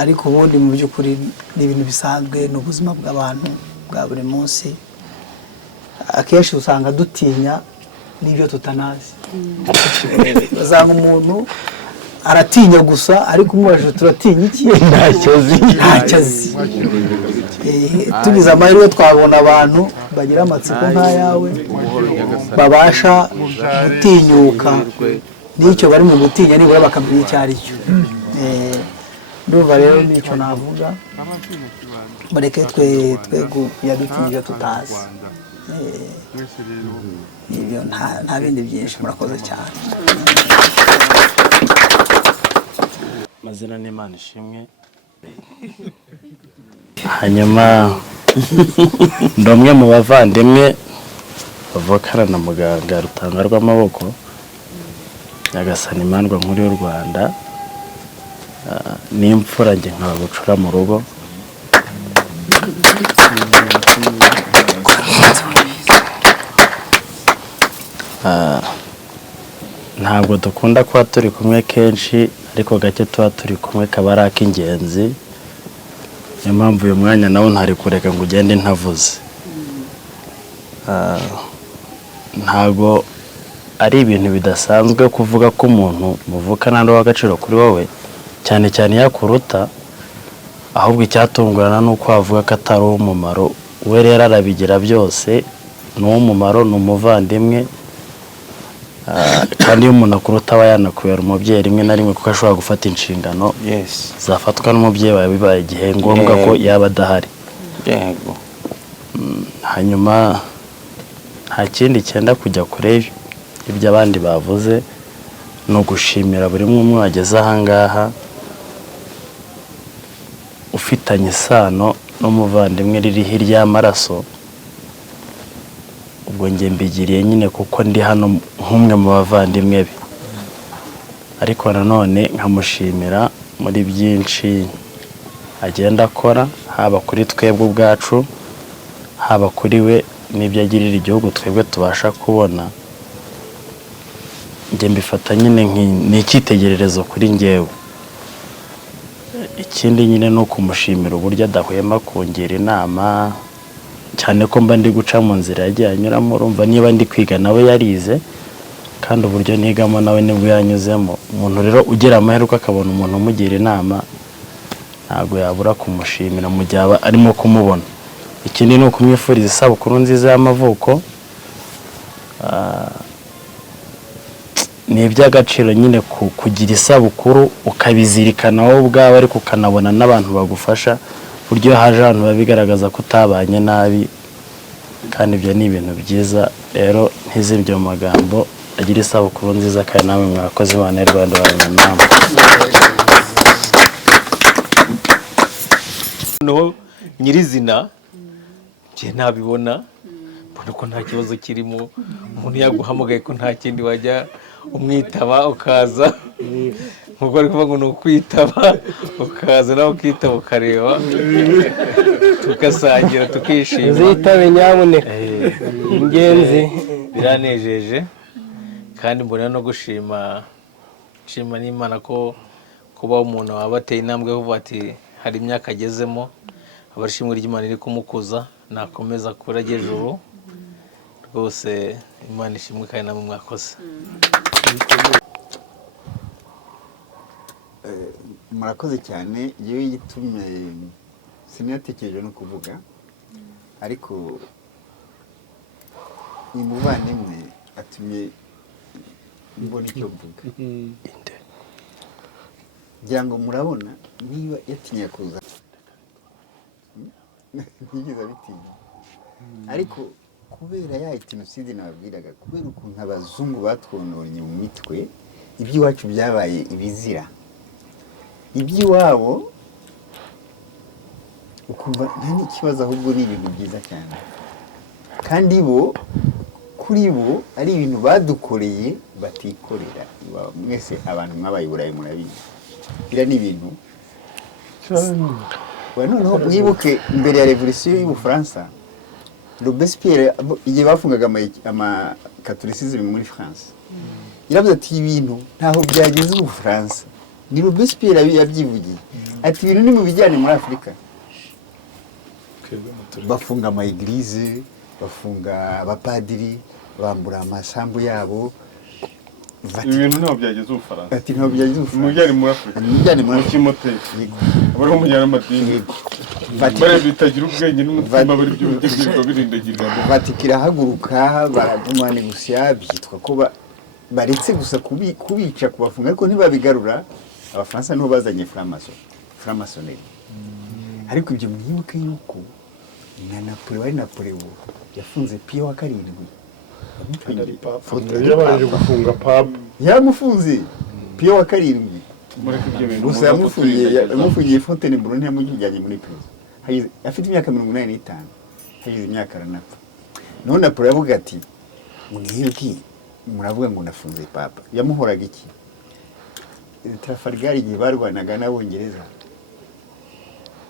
ariko ubundi mu by'ukuri ni ibintu bisanzwe, ni ubuzima bw'abantu bwa buri munsi. Akenshi usanga dutinya n'ibyo tutanazi. Usanga umuntu aratinya gusa ariko umubajije turatinya iki, ntacyo azi. Tugize amahirwe twabona abantu bagira amatsiko nk'ayawe, babasha gutinyuka n'icyo bari mu gutinya nibura bakamenya icyo ari cyo. Ndumva rero n'icyo navuga, mureke twe yadutinya ibyo tutazi. Ibyo nta bindi byinshi. Murakoze cyane. Mazina n'Imana ishimwe. Hanyuma ndi umwe mu bavandimwe bavukana na muganga RUTANGARWAMABOKO, Nyagasani imandwa nkuru y'u Rwanda, n'imfura njye nkaba bucura mu rugo. Ntabwo dukunda kuba turi kumwe kenshi, ariko gake tuba turi kumwe kaba ari ak'ingenzi. Niyo mpamvu uyu mwanya nawe ntari kureka ngo ugende ntavuze. Ntabwo ari ibintu bidasanzwe kuvuga ko umuntu muvukana ari uw'agaciro kuri wowe, cyane cyane yakuruta, ahubwo icyatungurana ni uko wavuga ko atari uw'umumaro. We rero arabigira byose, ni uw'umumaro, ni umuvandimwe. Kandi iyo umuntu akuruta aba yanakubera umubyeyi rimwe na rimwe, kuko ashobora gufata inshingano zafatwa n'umubyeyi wawe bibaye igihe ngombwa ko yaba adahari. Hanyuma nta kindi cyenda kujya kure ibyo abandi bavuze, ni ugushimira buri umwe wageze ahangaha ufitanye isano n'umuvandimwe riri hirya y'amaraso, ubwo njye mbigiriye nyine kuko ndi hano nk'umwe mu bavandimwe be, ariko nanone nkamushimira muri byinshi agenda akora, haba kuri twebwe ubwacu, haba kuri we n'ibyo agirira igihugu twebwe tubasha kubona. Njye mbifata nyine ni icyitegererezo kuri njyewe. Ikindi nyine ni ukumushimira uburyo adahwema kungira inama, cyane ko mba ndi guca mu nzira yagiye anyuramo. Urumva niba ndi kwiga nawe yarize, kandi uburyo nigamo nawe nibwo yanyuzemo. Umuntu rero ugira amahirwe akabona umuntu umugira inama, ntabwo yabura kumushimira mu gihe aba arimo kumubona. Ikindi ni ukumwifuriza isabukuru nziza y'amavuko. Ni iby'agaciro nyine kugira isabukuru ukabizirikana wowe ubwawe, ariko ukanabona n'abantu bagufasha, buryo haje abantu babigaragaza ko utabanye nabi, kandi ibyo ni ibintu byiza. Rero ntizibye mu magambo, agira isabukuru nziza kandi namwe mwakoze. Imana y'u Rwanda ibane namwe. Noneho nyirizina njye nabibona, mbona ko nta kibazo kirimo. Umuntu yaguhamagaye ko nta kindi wajya umwitaba ukaza, nkuko ari kuvuga ngo ni ukwitaba ukaza nawe ukitaba ukareba, tugasangira tukishima. Uzitabe nyamuneka, ingenzi. Biranejeje kandi mbona no gushima n'Imana ko kuba umuntu waba ateye intambwe kuvuga ati hari imyaka agezemo, abashimwe ry'Imana iri kumukuza, nakomeza kurage ejuru rwose. Imana ishimwe kandi namwe mwakoze. Murakoze cyane. Yewe yitumye sinatekereje no kuvuga, ariko ni muvandimwe atumye mbona icyo mvuga. Ngira ngo murabona niba yatinya kuza, ntigeze abitinya, ariko kubera ya jenoside nababwiraga, kubera ukuntu abazungu batwononye mu mitwe, iby'iwacu byabaye ibizira, iby'iwabo ukumva nta n'ikibazo, ahubwo ni ibintu byiza cyane. Kandi bo kuri bo ari ibintu badukoreye batikorera. Mwese abantu mwabaye i Burayi murabizi, bira ni ibintu. Noneho mwibuke mbere ya revolution y'Ubufaransa, Robespierre igihe bafungaga amakatolicisme muri France, yaravuze ati ibintu ntaho byageze Ubufaransa. Ni Robespierre yabyivugiye ati ibintu ni mu bijyane muri Afurika. Bafunga ama eglise, bafunga abapadiri, bambura amasambu yabo. Ibintu ntaho byageze Ubufaransa. Ati ntaho byageze Ubufaransa. Mujyane muri Afurika. Mujyane muri Afurika. Abari umujyana amadini. Bare bitagira ubwenge n'umutima bari by'ubugirwa birindagirwa. Vatikira haguruka baraguma negusya, byitwa ko baretse gusa kubica kubafunga, ariko ntibabigarura. Abafaransa niho bazanye franc-maçonnerie. Ariko ibyo mwibuke yuko na Napoleon yafunze Pio wa karindwi. Yabaje gufunga papa. Yamufunze Pio wa karindwi. Gusa yamufungiye Fontainebleau ntiyamujyanye muri prison. Afite imyaka 85. Hagize imyaka aranapfa. None Napoleon avuga ati mwibwi muravuga ngo nafunze papa. Yamuhoraga iki? Trafalgar igihe barwanaga n'Abongereza.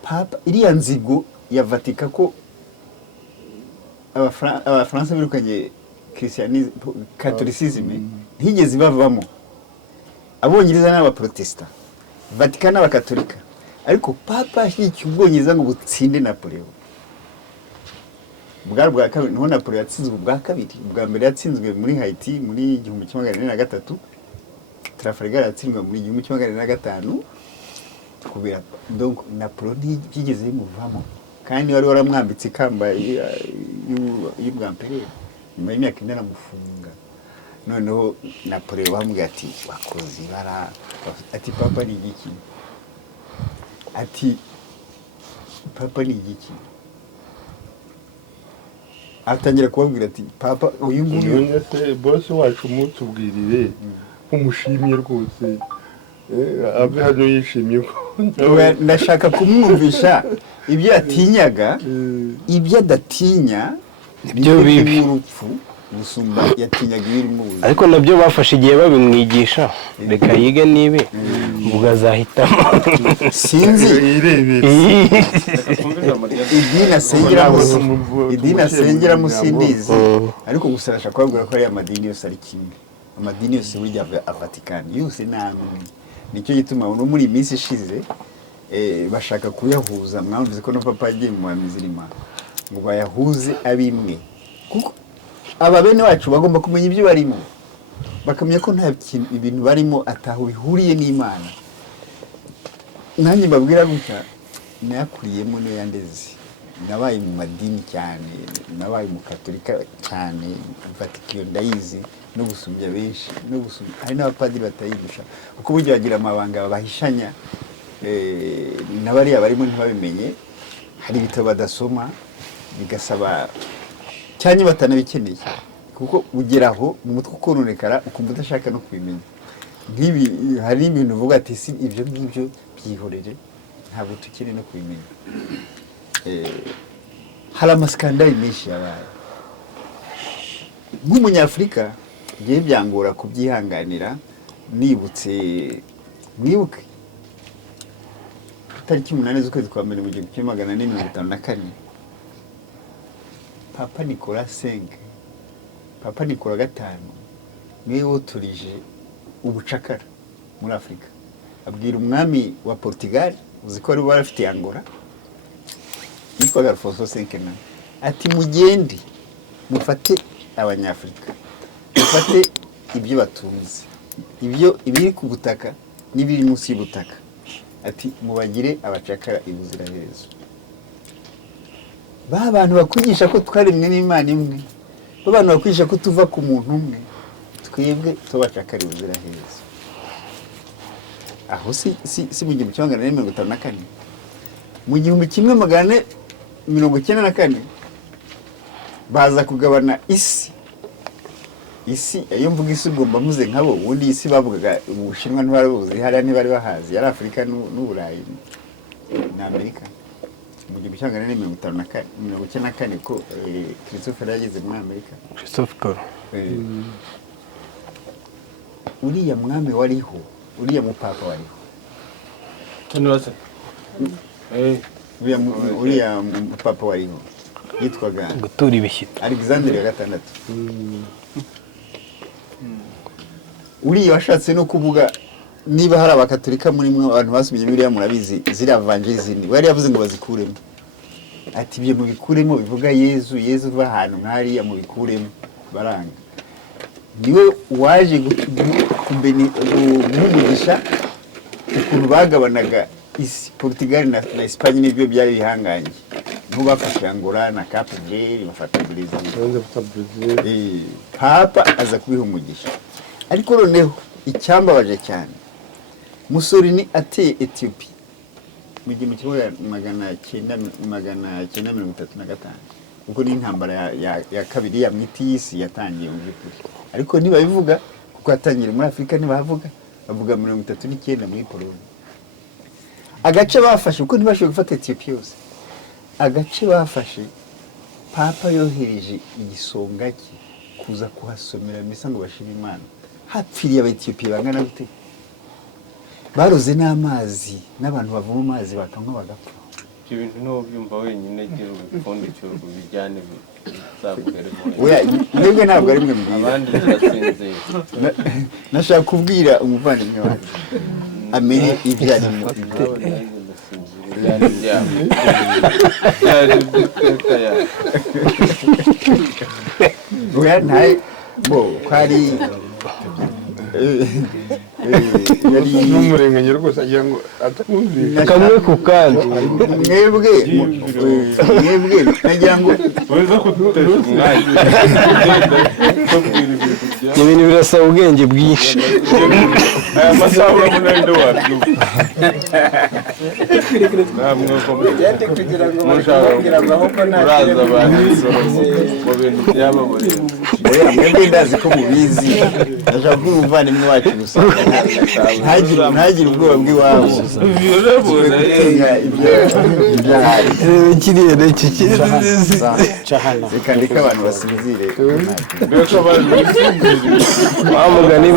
Papa iriya nzigo ya Vatican ko Abafaransa birukanye christianisme, catholicisme, ntigeze bavamo. Abongereza n'Abaprotesta, Vatican n'Abakatolika. Ariko papa ashyigikiye Ubwongereza ngo butsinde Napoleon. Bwa kabiri niho Napoleon yatsinzwe bwa kabiri. Bwa mbere yatsinzwe muri Haiti muri 1943. Trafalgar yatsinzwe muri 1945. Kubera donc Napoleon ntigeze bimuvamo. Kandi wari waramwambitse ikamba y'ubwamperere. Nyuma y'imyaka 4 aramufunga. Noneho Napoleon bamubwira ati wakoze bara, ati papa ni igiki? Ati papa ni igiki? Atangira kubabwira ati papa uyu nguyu boss wacu mutubwirire umushimye rwose. Abe hano yishimye ko ndashaka kumwumvisha ibyo yatinyaga, ibyo adatinya, nibyo bibi urupfu gusumba yatinyaga ibirimo ubuzima. ariko nabyo bafashe igihe babimwigisha reka yige nibi ubwo azahitamo sinzi idini asengeramo sindizi ariko gusa arashaka kubabwira ko ari amadini yose ari kimwe, amadini yose burya avatikani yose namwe. Nicyo gituma no muri iyi minsi ishize bashaka kuyahuza, mwamvuze ko no papa yagiye mu mizirima ngo bayahuze abimwe, kuko aba bene wacu bagomba kumenya ibyo barimo, bakamenya ko nta ibintu barimo ataho bihuriye n'Imana. Nanjye mbabwira gutya nayakuriyemo niyo yandeze, nabaye mu madini cyane, nabaye mu katolika cyane, Vatican ndayizi no gusumbya benshi, no gusumbya hari n'abapadiri batayirusha, kuko burya bagira amabanga bahishanya n'abariya barimo ntibabimenye, hari ibitabo badasoma bigasaba cyane batanabikeneye, kuko ugeraho mu mutwe ukononekara ukumva udashaka no kubimenya. Nk'ibi hari ibintu uvuga ati si ibyo ngibyo byihorere ntabwo tukiri no kubimenya. Hari amaskandali menshi yabaye nk'umunyafurika, ngiye byangora kubyihanganira. Mwibuke tariki 8 z'ukwezi kwa mbere mu 1454 Papa Nicolas V, Papa Nicolas V niwe woturije ubucakara muri Afrika. Abwira umwami wa Portugal, uzi ko ari barafite Angola, yitwaga Alfonso V, ati mugende mufate abanyafrika, mufate ibyo batunze, ibyo ibiri ku butaka n'ibiri munsi y'ubutaka, ati mubagire abacakara ibuziraherezo. Ba bantu bakwigisha ko twaremwe n'Imana imwe, ba bantu bakwigisha ko tuva ku muntu umwe, twebwe tubacakara ibuziraherezo. Aho si mu 1954, mu 1994 baza kugabana isi. Iyo mvuga isi ugomba muze nkabo, ubundi isi bavugaga Ubushinwa ntibarabuzi, hariya ntibari bahazi, yari Afurika n'Uburayi na Amerika. Mu 1954 ko Christopher yageze muri Amerika. Christopher uriya mwami wariho, uriya mupapa wariho, uriya mupapa wariho yitwaga gutura ibishyito Alexander wa gatandatu. Uriya washatse no kuvuga niba hari abakatolika muri mwe abantu basubije Bibiliya murabizi, ziriya evangelii zindi bari yavuze ngo bazikuremo, ati ibyo mubikuremo bivuga Yezu uva ahantu nk'ariya mubikuremo, baranga. Niwe waje guhumugisha ukuntu bagabanaga isi. Portugal na Espagne nibyo byari bihanganye, n'ubu bafashe Angola na Cape Verde, bafata Brazil. Papa aza kubihumugisha. Ariko noneho icyambabaje cyane, Mussolini ateye Ethiopia mu 1935, ubwo ni intambara ya kabiri ya mwiti y'isi yatangiye mu by'ukuri. Ariko ntibabivuga kuko yatangiye muri Afrika, ntibavuga, bavuga 39 muri Pologne. Agace bafashe uko ntibashoboye gufata Ethiopia yose, agace bafashe Papa yohereje igisonga cye kuza kuhasomera misa ngo bashime Imana. Hapfiriye Abaethiopia bangana gute, baroze n'amazi, n'abantu bavoma amazi bakanywa bagapfa. Ibyo bintu no byumva wenyine gira ubipfundikiro bijyane bizaguheremo. Oya, mwebwe ntabwo ari mwe mbwira, abandi barasinze. Nashaka kubwira umuvandimwe wacu amenye ibyo arimo. Oya ntaye bo kwari yari n'umurenganya rwose agira ngo atakumvira kamwe ku kandi. Mwebwe nagira ngo weza kututesha umwanya. Ibintu birasaba ubwenge bwinshi. Aya masaha urabona ndo wabyumva. Namwe ko yandi kugira ngo mubwira ahubwo uraza abantu mu bintu byababore. oya mwebwe ndazi ko mubizi, ndashaka ko umuvandimwe wacu gusa ntagire ubwoba bw'iwabo. Kiriya n'iki ca hano zikandika abantu basinzire bamugani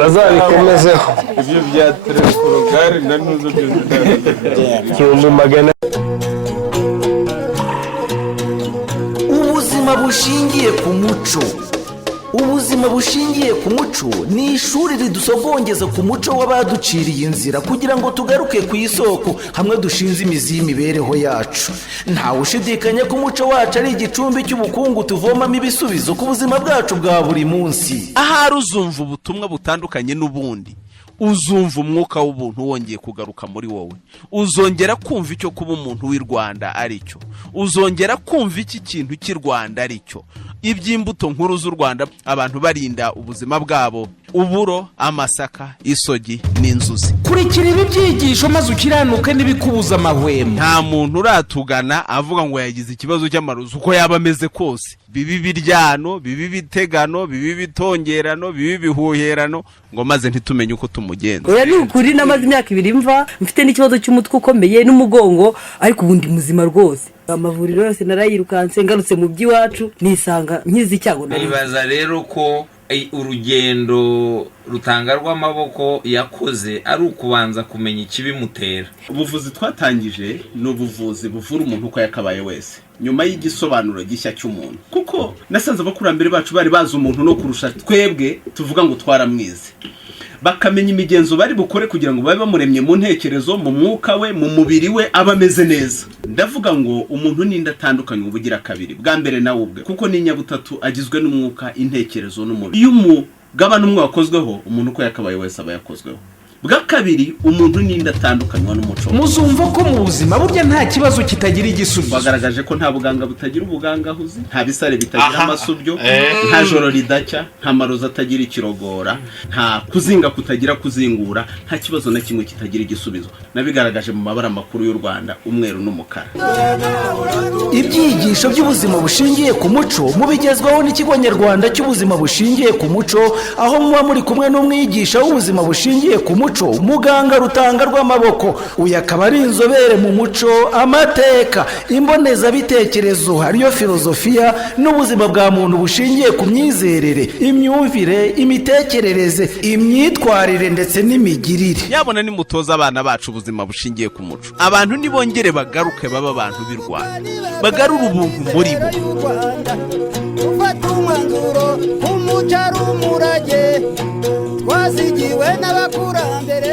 bazabikomezeho ibyo bya teleporogare na nuzo igihumbi magana. Ubuzima bushingiye ku muco. Ubuzima bushingiye ku muco ni ishuri ridusogongeza ku muco w'abaduciriye inzira kugira ngo tugaruke ku isoko hamwe dushinze imizi y'imibereho yacu. Ntawe ushidikanya ko umuco wacu ari igicumbi cy'ubukungu tuvomamo ibisubizo ku buzima bwacu bwa buri munsi. ahari uzumva ubutumwa butandukanye n'ubundi, uzumva umwuka w'ubuntu wongeye kugaruka muri wowe, uzongera kumva icyo kuba umuntu w'i Rwanda ari cyo, uzongera kumva iki kintu cy'i Rwanda ari cyo, iby'imbuto nkuru z'u Rwanda, abantu barinda ubuzima bwabo, uburo, amasaka, isogi n'inzuzi. Kurikira ibi byigisho maze ukiranuke n'ibikubuza amahwemo. Nta muntu uratugana avuga ngo yagize ikibazo cy'amarozi uko yaba ameze kose, bibi biryano, bibi bitegano, bibi bitongerano, bibi bihuherano, ngo maze ntitumenye uko tumugenza. Oya ni ukuri namaze imyaka 2 mva mfite n'ikibazo cy'umutwe ukomeye n'umugongo, ariko ubundi muzima rwose. Amavuriro yose narayirukanse ngarutse mu by'iwacu nisanga nkizi icyago. Nibaza rero ko urugendo rutangarwamaboko yakoze ari ukubanza kumenya ikibimutera. Ubuvuzi twatangije ni ubuvuzi buvura umuntu uko yakabaye wese, nyuma y'igisobanuro gishya cy'umuntu, kuko nasanze abakurambere bacu bari bazi umuntu no kurusha twebwe tuvuga ngo twaramwize, bakamenya imigenzo bari bukore kugira ngo babe bamuremye mu ntekerezo, mu mwuka we, mu mubiri we, aba ameze neza. Ndavuga ngo umuntu n'inda atandukanye ubugira kabiri, bwa mbere nawe ubwe, kuko ni nyabutatu agizwe n'umwuka, intekerezo n'umubiri. Iyo umugabane umwe wakozweho, umuntu uko yakabaye wese aba yakozweho. Bwa kabiri, umuntu n'inda atandukanywa n'umuco. Muzumva ko mu buzima burya nta kibazo kitagira igisubizo. Bagaragaje ko nta buganga butagira ubugangahuzi, nta bisare bitagira amasubyo, nta joro ridacya, nta marozi atagira ikirogora, nta kuzinga kutagira kuzingura, nta kibazo na kimwe kitagira igisubizo. Nabigaragaje mu mabara makuru y'u Rwanda, umweru n'umukara. Ibyigisho by'ubuzima bushingiye ku muco mubigezwaho n'ikigo nyarwanda cy'ubuzima bushingiye ku muco, aho muba muri kumwe n'umwigisha w'ubuzima bushingiye ku muco, muganga Rutangarwamaboko. Uyu akaba ari inzobere mu muco, amateka, imbonezabitekerezo, hariyo filozofiya n'ubuzima bwa muntu bushingiye ku myizerere, imyumvire, imitekerereze, imyitwarire ndetse n'imigirire. Yabona ni mutoza abana bacu ubuzima bushingiye ku muco, abantu nibongere bagaruke baba abantu b'i Rwanda, bagarura ubuntu muri bo. Ufata umwanzuro umuco ari umurage twazigiwe n'abakurambere.